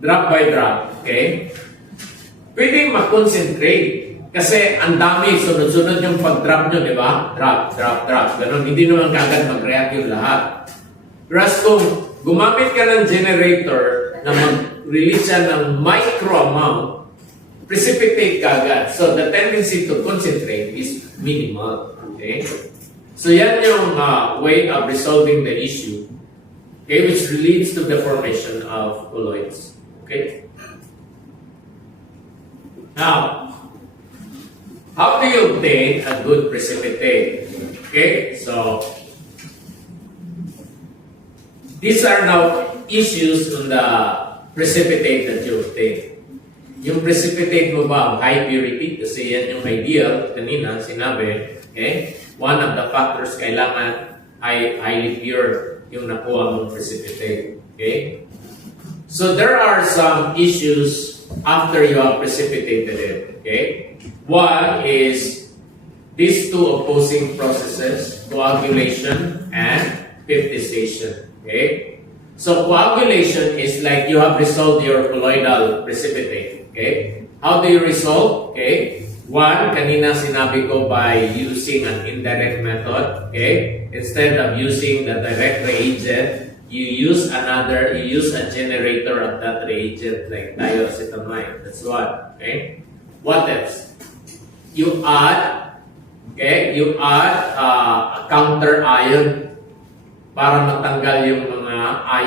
drop by drop, okay? Pwedeng mag-concentrate. Kasi ang dami, sunod-sunod yung pag-drop nyo, di ba? Drop, drop, drop. Ganun, hindi naman kagad mag-react yung lahat. Whereas kung gumamit ka ng generator na mag-release siya ng micro amount, precipitate ka agad. So, the tendency to concentrate is minimal. Okay? So, yan yung way of resolving the issue, okay, which leads to the formation of colloids. Okay? Now, how do you obtain a good precipitate? Okay? So, these are now issues on the precipitate that you obtain. Yung precipitate mo ba, high purity? Kasi yan yung ideal, kanina sinabi, okay? One of the factors kailangan highly pure yung nakuha mong precipitate. Okay? So there are some issues after you have precipitated it. Okay? One is these two opposing processes, coagulation and peptization. Okay? So coagulation is like you have resolved your colloidal precipitate. Okay? How do you resolve? Okay? One, kanina sinabi ko by using an indirect method. Okay? Instead of using the direct reagent, you use a generator of that reagent like thioacetamide. That's one. Okay? What else? You add a counter ion para matanggal yung mga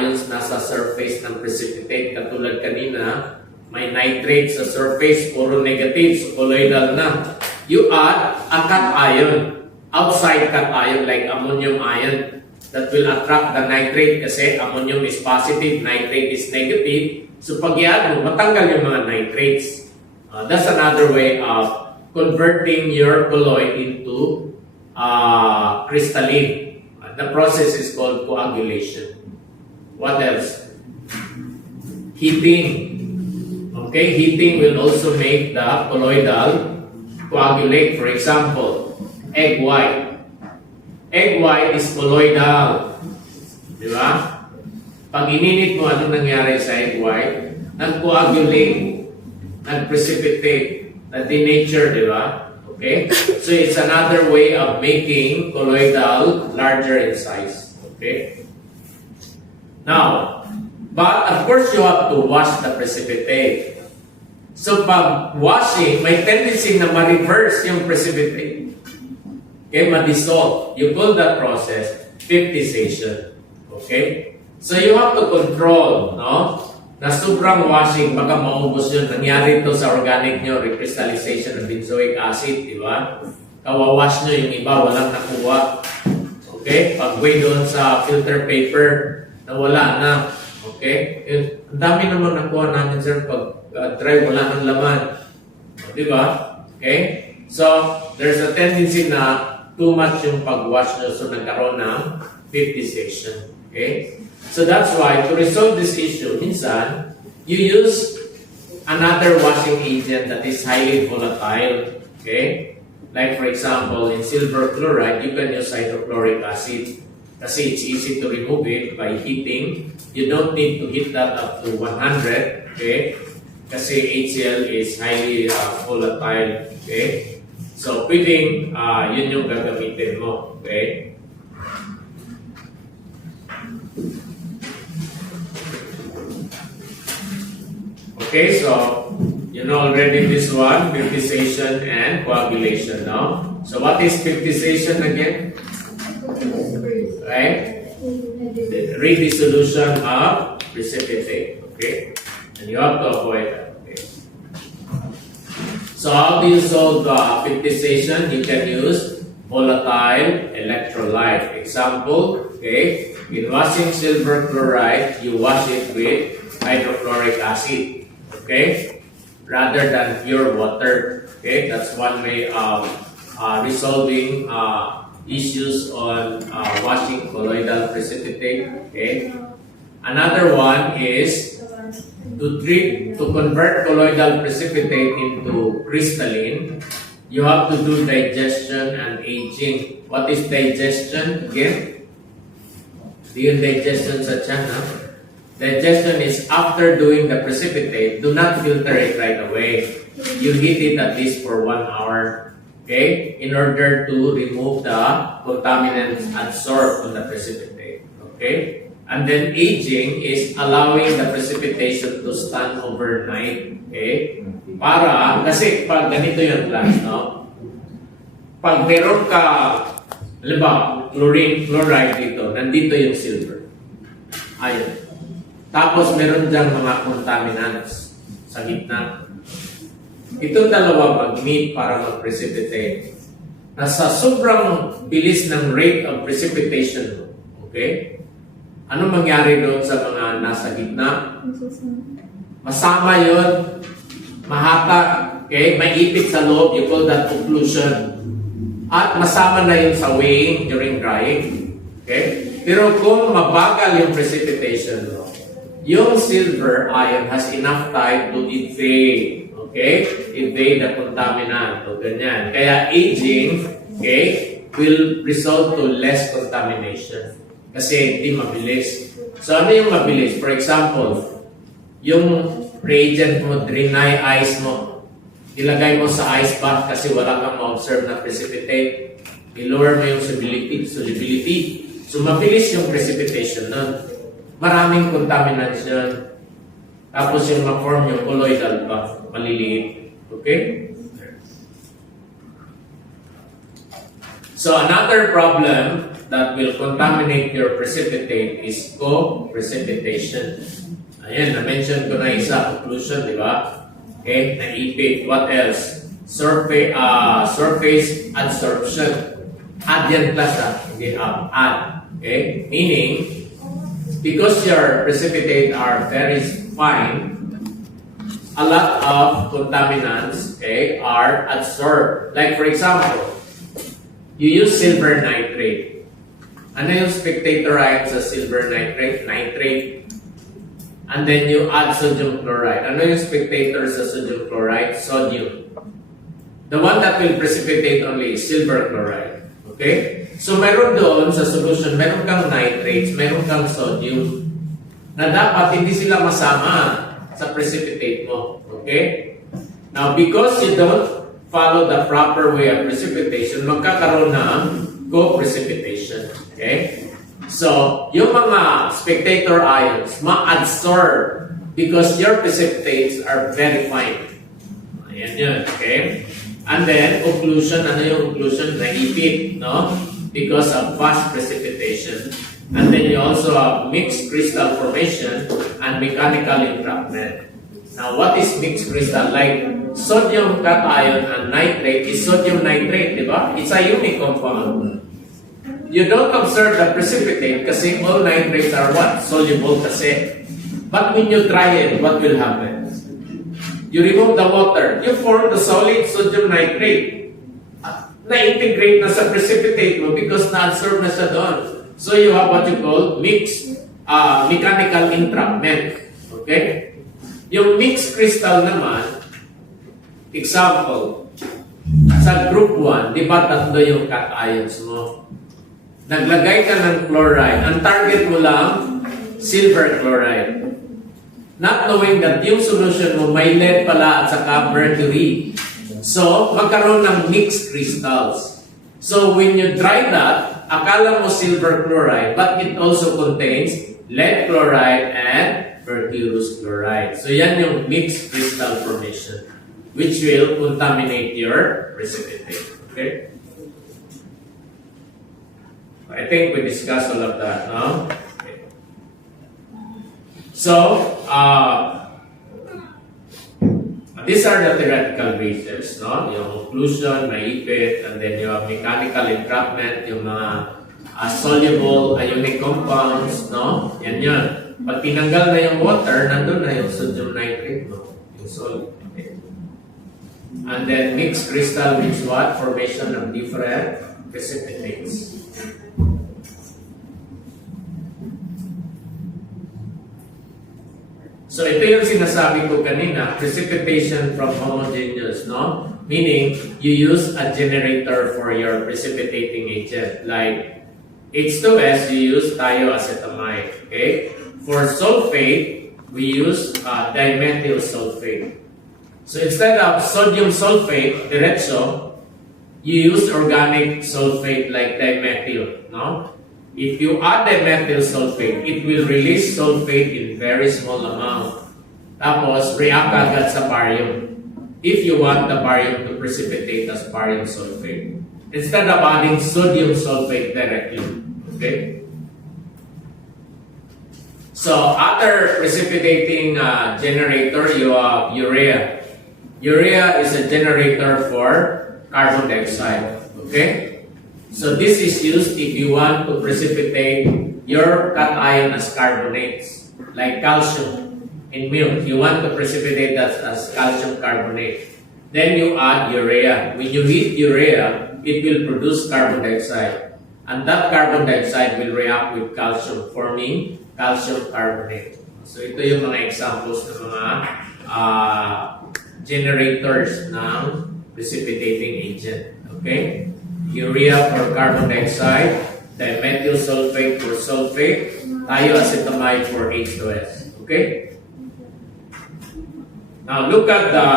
ions nasa surface ng precipitate. Katulad kanina, may nitrate sa surface, puro negative, so colloidal na. You add a cation, outside cation like ammonium ion that will attract the nitrate kasi ammonium is positive, nitrate is negative. So pag i-add mo, matanggal yung mga nitrates. That's another way of converting your colloid into crystalline. The process is called coagulation. What else? Heating. Okay, heating will also make the colloidal coagulate. For example, egg white. Egg white is colloidal. Di ba? Pag ininit mo, anong nangyari sa egg white? Nag-coagulate, nag-precipitate, na-denature, di ba? Okay? So it's another way of making colloidal larger in size. Okay? Now, but of course you have to wash the precipitate. So pag washing, may tendency na ma-reverse yung precipitate. Okay, ma-dissolve. You call that process piptization. Okay? So you have to control, no? Na sobrang washing, baka maubos yun. Nangyari ito sa organic nyo, recrystallization ng benzoic acid, di ba? Kawawash nyo, yung iba walang nakuha. Okay? Pag-way doon sa filter paper, nawala na. Okay? Ang dami naman nakuha namin, sir, pag dry, wala ng laman. Di ba? Okay? So, there's a tendency na too much yung pag-wash nyo, so nagkaroon ng piptization. Okay? So that's why, to resolve this issue, minsan, you use another washing agent that is highly volatile. Okay? Like for example, in silver chloride, you can use hydrochloric acid. Kasi it's easy to remove it by heating. You don't need to heat that up to 100. Okay? Kasi HCl is highly volatile. Okay? So, pwedeng yun yung gagamitin mo. Okay? Okay, so you know already this one, piptization and coagulation, no? So what is piptization again? Right? The redissolution of precipitate, okay? And you have to avoid that, okay? So how do you solve piptization? You can use volatile electrolyte. Example, okay? In washing silver chloride, you wash it with hydrochloric acid. Okay, rather than pure water. Okay, that's one way of resolving issues on washing colloidal precipitate. Okay, another one is to convert colloidal precipitate into crystalline. You have to do digestion and aging. What is digestion again? Yung digestion sa tiyan, ha? Digestion is after doing the precipitate, do not filter it right away. You heat it at least for 1 hour, okay, in order to remove the contaminants adsorbed on the precipitate, okay? And then aging is allowing the precipitation to stand overnight, okay? Para, kasi pag ganito yung class, no? Pag meron ka, halimbawa, chlorine, chloride dito, nandito yung silver. Ayun. Tapos meron diyang mga contaminants sa gitna. Itong dalawa mag-meet para mag-precipitate. Nasa sobrang bilis ng rate of precipitation, okay? Ano mangyari doon sa mga nasa gitna? Masama yun. Mahata. Okay? May ipit sa loob. You call that occlusion. At masama na yun sa weighing during drying. Okay? Pero kung mabagal yung precipitation, yung silver ion has enough time to evade, okay? Evade the contaminant o ganyan. Kaya aging, okay, will result to less contamination. Kasi hindi mabilis. So ano yung mabilis? For example, yung reagent mo, dry ice mo, ilagay mo sa ice bath kasi wala kang ma-observe na precipitate. I-lower mo yung solubility. So mabilis yung precipitation nun. Maraming contaminants yun. Tapos yung ma-form yung colloidal pa, maliliit. Okay? So another problem that will contaminate your precipitate is co-precipitation. Ayan, na-mention ko na isa, occlusion, di ba? Okay, naipit. What else? Surface adsorption. Add yan plus, hindi add. Okay? Meaning, because your precipitate are very fine, a lot of contaminants, okay, are adsorbed. Like for example, you use silver nitrate. Ano yung spectator ion sa silver nitrate? Nitrate. And then you add sodium chloride. Ano yung spectator sa sodium chloride? Sodium. The one that will precipitate only is silver chloride. Okay? So meron doon sa solution, meron kang nitrates, meron kang sodium na dapat hindi sila masama sa precipitate mo. Okay? Now, because you don't follow the proper way of precipitation, magkakaroon ng co-precipitation. Okay? So, yung mga spectator ions, ma-adsorb because your precipitates are very fine. Ayan yun. Okay? And then, occlusion. Ano yung occlusion? Naipit, no? Because of fast precipitation. And then you also have mixed crystal formation and mechanical entrapment. Now, what is mixed crystal? Like sodium cation and nitrate is sodium nitrate, di ba? It's a unique compound. You don't observe the precipitate kasi all nitrates are what? Soluble kasi. But when you dry it, what will happen? You remove the water. You form the solid sodium nitrate. Na-integrate na sa precipitate mo because na-absorb na siya doon. So you have what you call mixed mechanical entrapment. Okay? Yung mixed crystal naman, example, sa group 1, di ba tatlo yung cations mo? Naglagay ka ng chloride. Ang target mo lang, silver chloride. Not knowing that yung solution mo may lead pala at saka mercury. So, magkaroon ng mixed crystals. So, when you dry that, akala mo silver chloride, but it also contains lead chloride and mercurous chloride. So, yan yung mixed crystal formation, which will contaminate your precipitate. Okay? I think we discussed all of that, no? Okay. So, these are the theoretical bases, no? Yung occlusion, maipit, and then you have mechanical entrapment, yung mga soluble ionic compounds, no? Yan yan. Pag tinanggal na yung water, nandun na yung sodium nitrate, no? Yung solid. Okay. And then mixed crystal means what? Formation of different precipitates. So ito yung sinasabi ko kanina, precipitation from homogeneous, no? Meaning, you use a generator for your precipitating agent. Like H2S, you use thioacetamide, okay? For sulfate, we use dimethyl sulfate. So instead of sodium sulfate, diretso, you use organic sulfate like dimethyl, no? If you add dimethyl sulfate, it will release sulfate in very small amount. Tapos, react agad sa barium. If you want the barium to precipitate as barium sulfate. Instead of adding sodium sulfate directly. Okay? So, other precipitating generator, you have urea. Urea is a generator for carbon dioxide. Okay? So this is used if you want to precipitate your cation as carbonates, like calcium in milk. You want to precipitate that as calcium carbonate. Then you add urea. When you heat urea, it will produce carbon dioxide. And that carbon dioxide will react with calcium, forming calcium carbonate. So ito yung mga examples ng mga generators ng precipitating agent. Okay? Urea for carbon dioxide, dimethyl sulfate for sulfate, thioacetamide for H2S. Okay? Now, look at the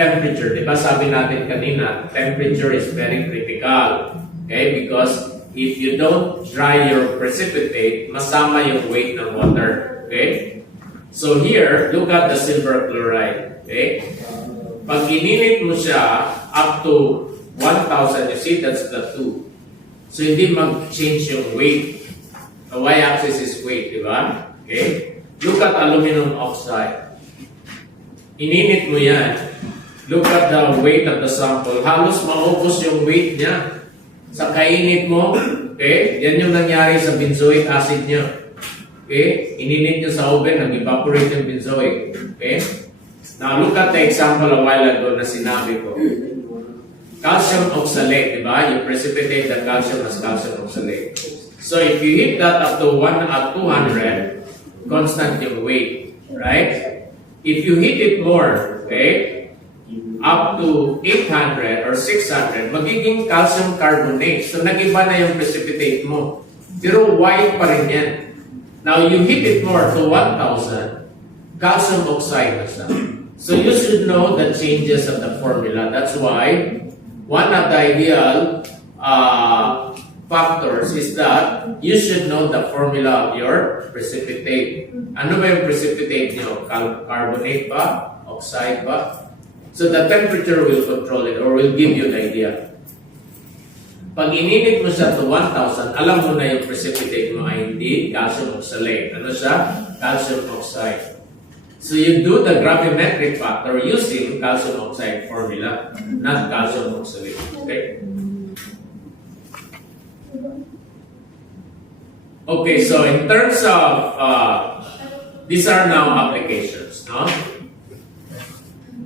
temperature. Diba sabi natin kanina, temperature is very critical. Okay? Because if you don't dry your precipitate, masama yung weight ng water. Okay? So here, look at the silver chloride. Okay? Pag ininit mo siya up to 1,000, you see, that's the 2. So, hindi mag-change yung weight. The y-axis is weight, di ba? Okay? Look at aluminum oxide. Ininit mo yan. Look at the weight of the sample. Halos maubos yung weight niya. Sa kainit mo, okay? Yan yung nangyari sa benzoic acid niya. Okay? Ininit niyo sa oven, nag-evaporate yung benzoic. Okay? Now, look at the example a while ago na sinabi ko. Calcium oxalate, di ba? You precipitate the calcium as calcium oxalate. So if you heat that up to 200, constant yung weight, right? If you heat it more, okay, up to 800 or 600, magiging calcium carbonate. So, nag-iba na yung precipitate mo. Pero white pa rin yan. Now, you heat it more to 1,000, calcium oxide na siya. So, you should know the changes of the formula. That's why, one of the ideal factors is that you should know the formula of your precipitate. Ano ba yung precipitate nyo? Carbonate ba? Oxide ba? So the temperature will control it or will give you an idea. Pag ininit mo siya to 1,000, alam mo na yung precipitate mo ay hindi calcium oxalate. Ano siya? Calcium oxide. So you do the gravimetric factor using calcium oxide formula, not calcium oxalate. Okay? Okay, so in terms of, these are now applications, no?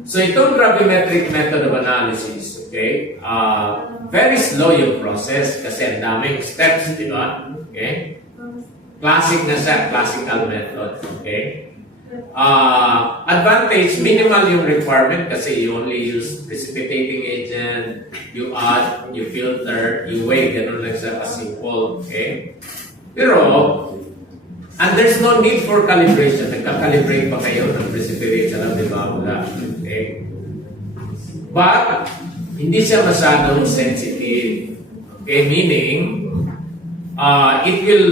So itong gravimetric method of analysis, okay, very slow yung process kasi ang daming steps, di ba? Okay? Classic na siya, classical method, okay? Advantage, minimal yung requirement kasi you only use precipitating agent, you add, you filter, you weigh, ganun lang siya ka-simple, okay? Pero, and there's no need for calibration. Nagka-calibrate pa kayo ng precipitation ng formula. Okay? But, hindi siya masyadong sensitive. Okay? Meaning, it will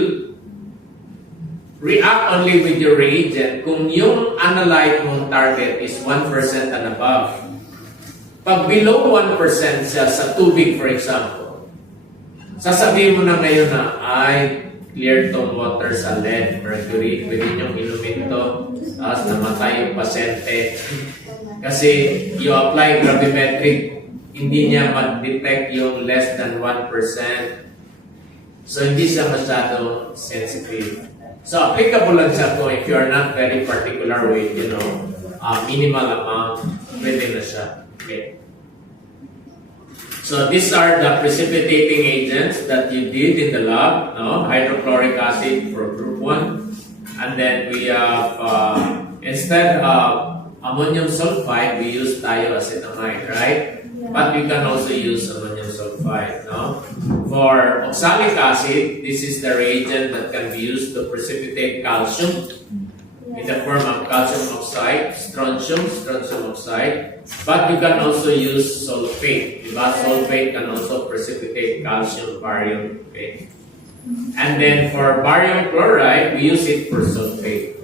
react only with your reagent kung yung analyte mong target is 1% and above. Pag below 1% siya sa tubig, for example, sasabihin mo na ngayon na, ay, clear tong water sa lead, mercury, pwede niyong inumin to, tapos namatay yung pasyente. Kasi you apply gravimetric, hindi niya mag-detect yung less than 1%. So, hindi siya masyadong sensitive. So, applicable lang siya kung if you are not very particular with, minimal amount, pwede na siya. Okay. So these are the precipitating agents that you did in the lab, no? Hydrochloric acid for group 1. And then we have, instead of ammonium sulfide, we use thioacetamide, right? Yeah. But we can also use ammonium sulfide, no? For oxalic acid, this is the reagent that can be used to precipitate calcium in the form of calcium oxide, strontium oxide. But you can also use sulfate. Sulfate can also precipitate calcium barium. Okay? And then for barium chloride, we use it for sulfate,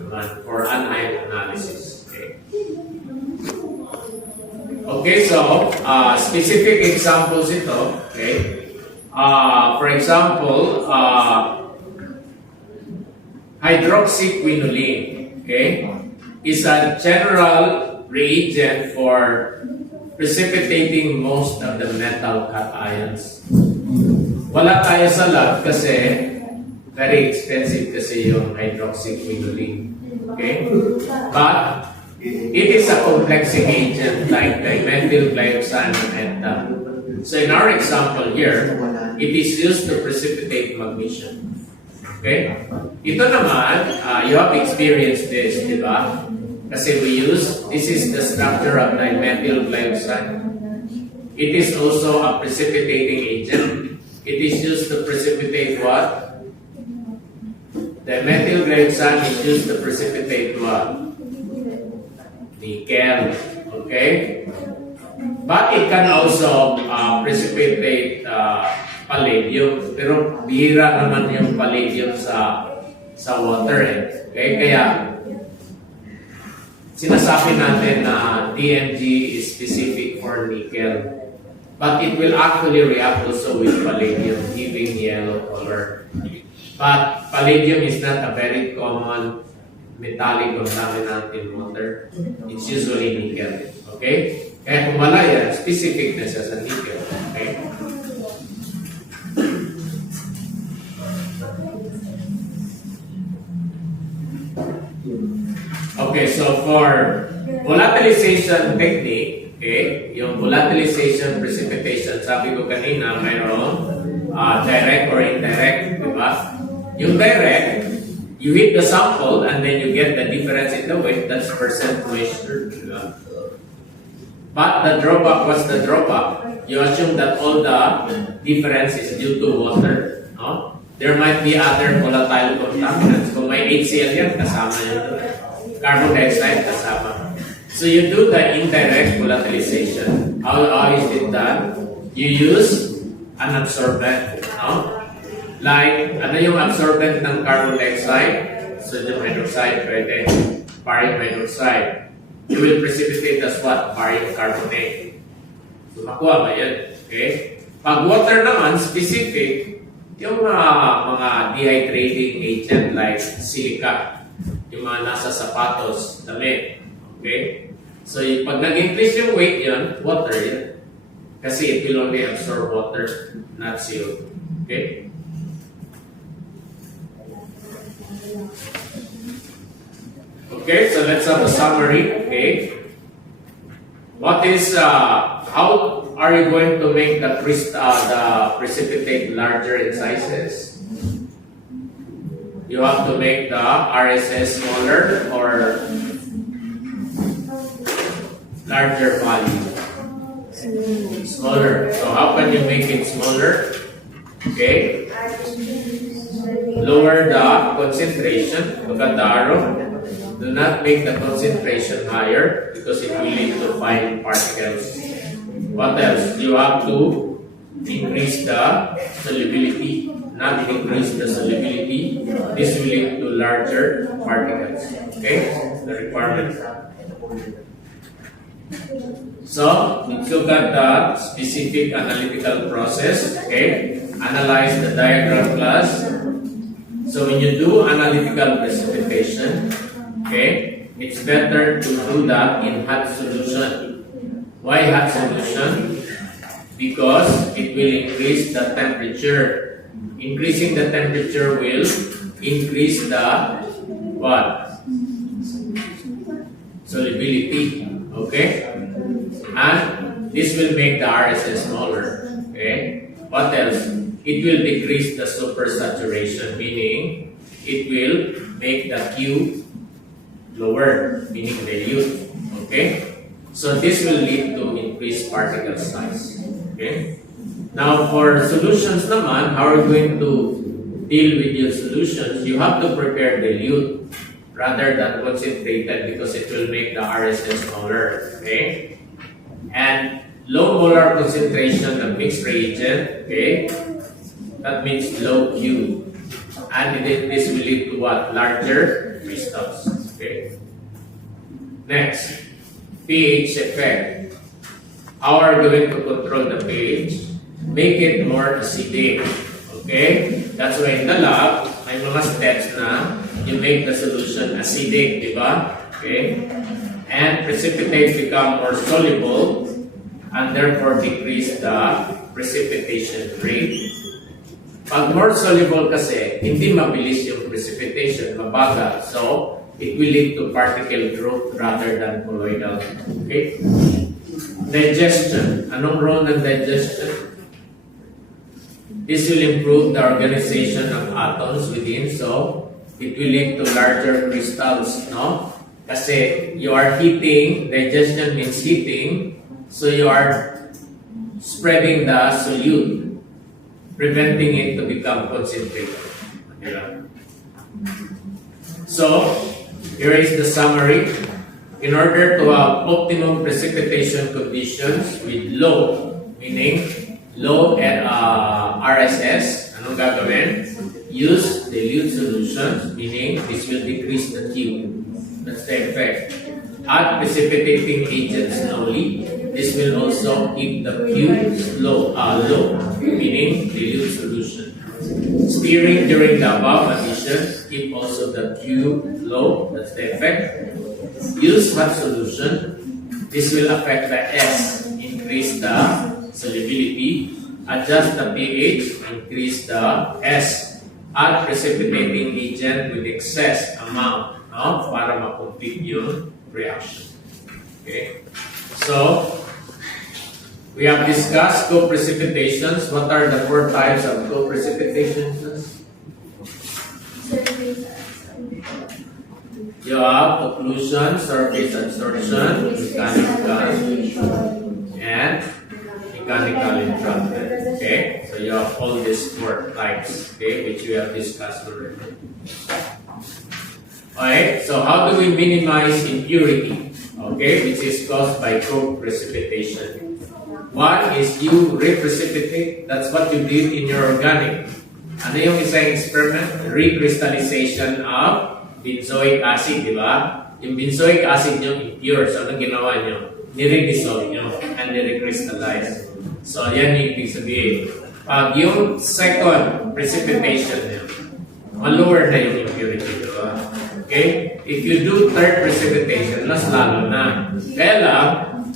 for anion analysis. Okay, okay, so specific examples ito. Okay, for example, hydroxyquinoline, okay, is a general reagent for precipitating most of the metal cations. Wala tayo sa lab kasi very expensive kasi yung hydroxyquinoline. Okay? But it is a complexing agent like dimethyl glyoxane and so in our example here, it is used to precipitate magnesium. Okay? Ito naman, you have experienced this, di ba? Kasi this is the structure of dimethyl glyoxane. It is also a precipitating agent. It is used to precipitate what? Dimethyl glyoxane is used to precipitate what? Nickel. Okay? But it can also precipitate palladium. Pero bihira naman yung palladium sa water eh. Okay? Kaya sinasabi natin na DMG is specific for nickel. But it will actually react also with palladium, giving yellow color. But palladium is not a very common metallic contaminant in water. It's usually nickel. Okay? Kaya kung wala yan, specific na siya sa nickel. Okay? Okay, so for volatilization technique, okay, yung volatilization precipitation, sabi ko kanina, mayroong direct or indirect, di ba? Yung direct, you heat the sample and then you get the difference in the weight, that's percent moisture, di ba? But the drawback was the drawback. You assume that all the difference is due to water. No? There might be other volatile contaminants. Kung may HCl yan, kasama yun. Carbon dioxide, kasama. So you do the indirect volatilization. How is it done? You use an absorbent. No? Like, ano yung absorbent ng carbon dioxide? Sodium hydroxide, pwede. Barium hydroxide. You will precipitate as what? Barium carbonate. So, makuha ba yan? Okay? Pag water naman, specific, yung mga dehydrating agent like silica, yung mga nasa sapatos, damit. Okay? So, pag nag-increase yung weight yan, water yan. Kasi it will only absorb water, not CO2. Okay? Okay, so let's have a summary. Okay, what is how are you going to make the precipitate larger in sizes? You have to make the RSS smaller or larger value. Smaller. So how can you make it smaller? Okay, lower the concentration. Look at the arrow. Do not make the concentration higher because it will lead to fine particles. What else? You have to increase the solubility, not increase the solubility. This will lead to larger particles. Okay? The requirement. So, let's look at the specific analytical process. Okay? Analyze the diagram class. So, when you do analytical precipitation, okay, it's better to do that in hot solution. Why hot solution? Because it will increase the temperature. Increasing the temperature will increase the what? Solubility. Okay? And this will make the RSS smaller. Okay? What else? It will decrease the supersaturation, meaning it will make the Q lower, meaning dilute. Okay? So this will lead to increased particle size. Okay? Now for solutions naman, how are you going to deal with your solutions? You have to prepare dilute rather than concentrated because it will make the RSS smaller. Okay? And low molar concentration of mixed reagent, okay? That means low Q. And this will lead to what? Larger crystals. Okay. Next, pH effect. How are you going to control the pH? Make it more acidic. Okay? That's why in the lab, may mga steps na you make the solution acidic, di ba? Okay? And precipitate become more soluble and therefore decrease the precipitation rate. Pag more soluble kasi, hindi mabilis yung precipitation, mabagal. So, it will lead to particle growth rather than colloidal. Okay? Digestion. Anong role ng digestion? This will improve the organization of atoms within, so it will lead to larger crystals, no? Kasi you are heating, digestion means heating, so you are spreading the solute, preventing it to become concentrated. Okay. So, here is the summary. In order to have optimum precipitation conditions with low, meaning low RSS, anong gagawin? Use dilute solutions, meaning this will decrease the Q. That's the effect. Add precipitating agents slowly. This will also keep the Q low, meaning dilute solution. Steering during the above addition, keep also the Q low. That's the effect. Use hot solution. This will affect the S, increase the solubility. Adjust the pH, increase the S. Add precipitating agent with excess amount, no? Para ma-complete yung reaction. Okay? So, we have discussed co-precipitations. What are the 4 types of co-precipitations? You have occlusion, surface adsorption, mechanical, and mechanical entrapment. Okay, so you have all these 4 types, okay, which we have discussed already. Okay, so how do we minimize impurity? Okay, which is caused by co-precipitation. One is you reprecipitate. That's what you did in your organic. Ano yung isang experiment? Recrystallization of benzoic acid, di ba? Yung benzoic acid nyo impure. So, anong ginawa nyo? Nire-dissolve nyo and nire-crystallize. So, yan yung ibig sabihin. Pag yung second precipitation nyo, ma-lower na yung impurity, di ba? Okay? If you do third precipitation, mas lalo na. Kaya lang,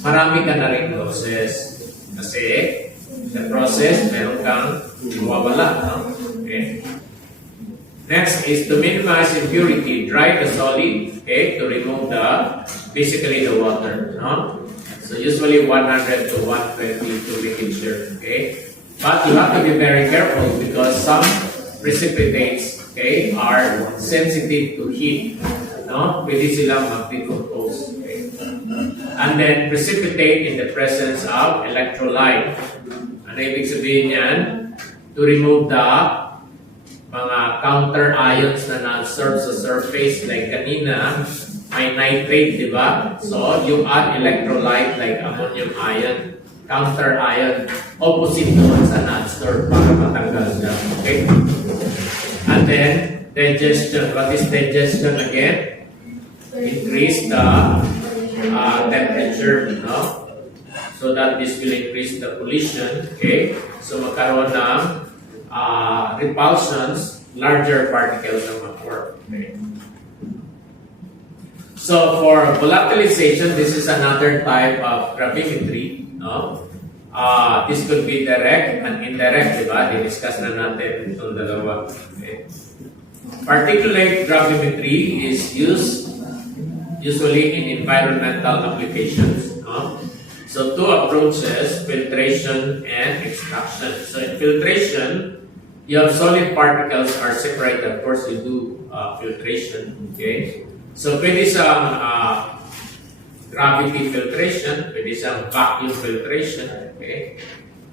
marami ka na rin process. Kasi, sa process, meron kang mawawala. No? Okay. Next is to minimize impurity. Dry the solid, okay, to remove basically the water. No? So usually 100 to 120 to ligature. Okay, but you have to be very careful because some precipitates, okay, are sensitive to heat. No, pwede silang mag-decompose. Okay? And then precipitate in the presence of electrolyte. Ano ibig sabihin yan? To remove the mga counter ions na na-absorb sa surface, like kanina, may nitrate, di ba? So, you add electrolyte like ammonium ion, counter ion, opposite naman sa na-absorb para matanggal siya. Okay? And then, digestion. What is digestion again? Increase the temperature, no? So that this will increase the pollution. Okay? So, magkaroon ng repulsions, larger particles ang mag-form. Okay. So for volatilization, this is another type of gravimetry. No? This could be direct and indirect, diba? Di-discuss na natin itong dalawa. Okay. Particulate gravimetry is used usually in environmental applications. No? So 2 approaches, filtration and extraction. So in filtration, you have solid particles are separated. Of course, you do filtration. Okay. So pwede siyang gravity filtration, pwede siyang vacuum filtration. Okay.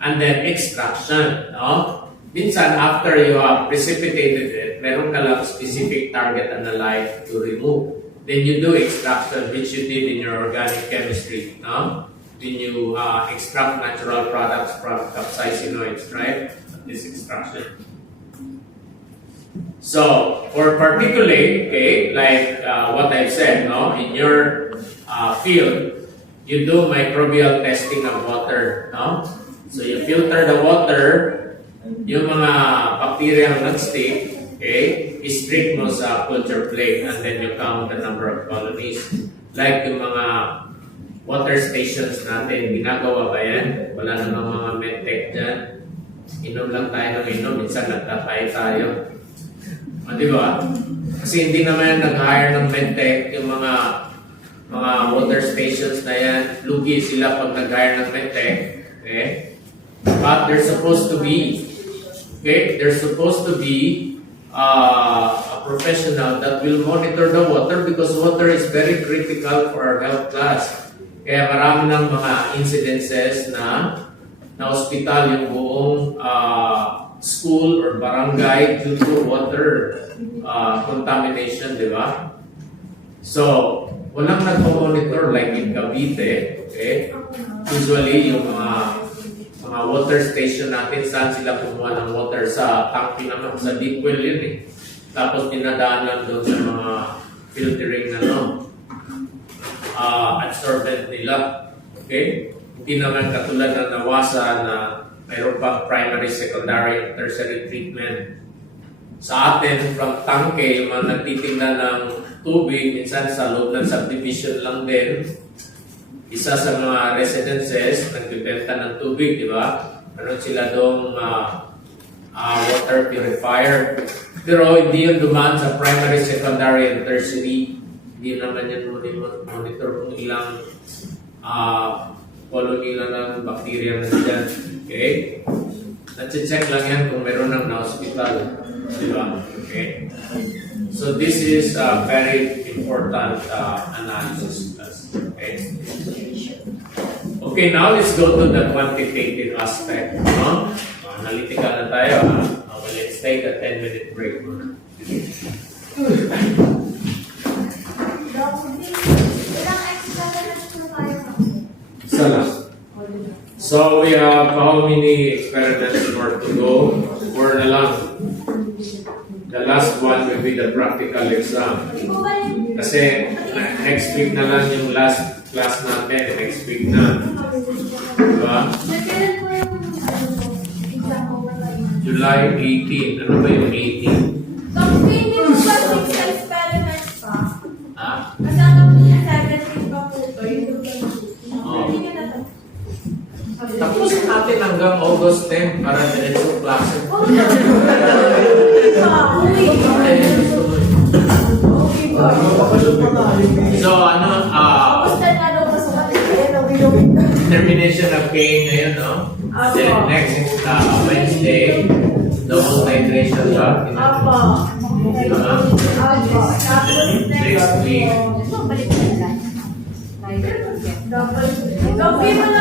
And then extraction. No? Minsan, after you have precipitated it, meron ka lang specific target analyte to remove. Then you do extraction, which you did in your organic chemistry. No? When you extract natural products from capsaicinoids, right? This extraction. So, for particulate, okay, like what I've said, no, in your field, you do microbial testing of water, no? So, you filter the water, yung mga bacteria ang nag-stick, okay, i-streak mo sa culture plate and then you count the number of colonies. Like yung mga water stations natin, ginagawa ba yan? Wala namang mga medtech dyan. Inom lang tayo ng inom, minsan nagtatay tayo. Di ba? Kasi hindi naman nag-hire ng medtech yung mga water stations na yan. Lugi sila pag nag-hire ng medtech. Okay? But there's supposed to be a professional that will monitor the water because water is very critical for our health class. Kaya marami ng mga incidences na hospital yung buong school or barangay due to water contamination, di ba? So, walang nag-monitor like in Cavite, okay? Usually, yung mga water station natin, saan sila kumuha ng water sa tangke naman, sa deep well yun eh. Tapos dinadaanan doon sa mga filtering na adsorbent nila. Okay? Hindi naman katulad ng nawasa na mayroon pang primary, secondary, and tertiary treatment. Sa atin, from tangke, yung mga nagtitingnan ng tubig, minsan sa loob ng subdivision lang din, isa sa mga residences, nagbibenta ng tubig, di ba? Meron sila doong water purifier. Pero hindi yun dumaan sa primary, secondary, and tertiary. Hindi naman yan monitor kung ilang colony lang ng bacteria na dyan. Okay? Nag-check lang yan kung meron ng na-hospital. Di ba? Okay? So this is a very important analysis. Okay. Okay, now let's go to the quantitative aspect. No? Analytical na tayo. Well, let's take a 10-minute break muna. Isa lang. So we have how many experiments more to go? 4 na lang. The last one will be the practical exam. Kasi next week na lang yung last class natin. Next week na. Diba? July 18. Ano ba yung 18? So, hindi mo ba 6 experiments pa? Ha? Kasama mo yung 17 pa po ito. Oo. Hindi ka na to. Tapos natin hanggang August 10 para diretso klase. So ano, termination of pain ngayon, no? Then next Wednesday, double titration lang. Next week, Gawin mo na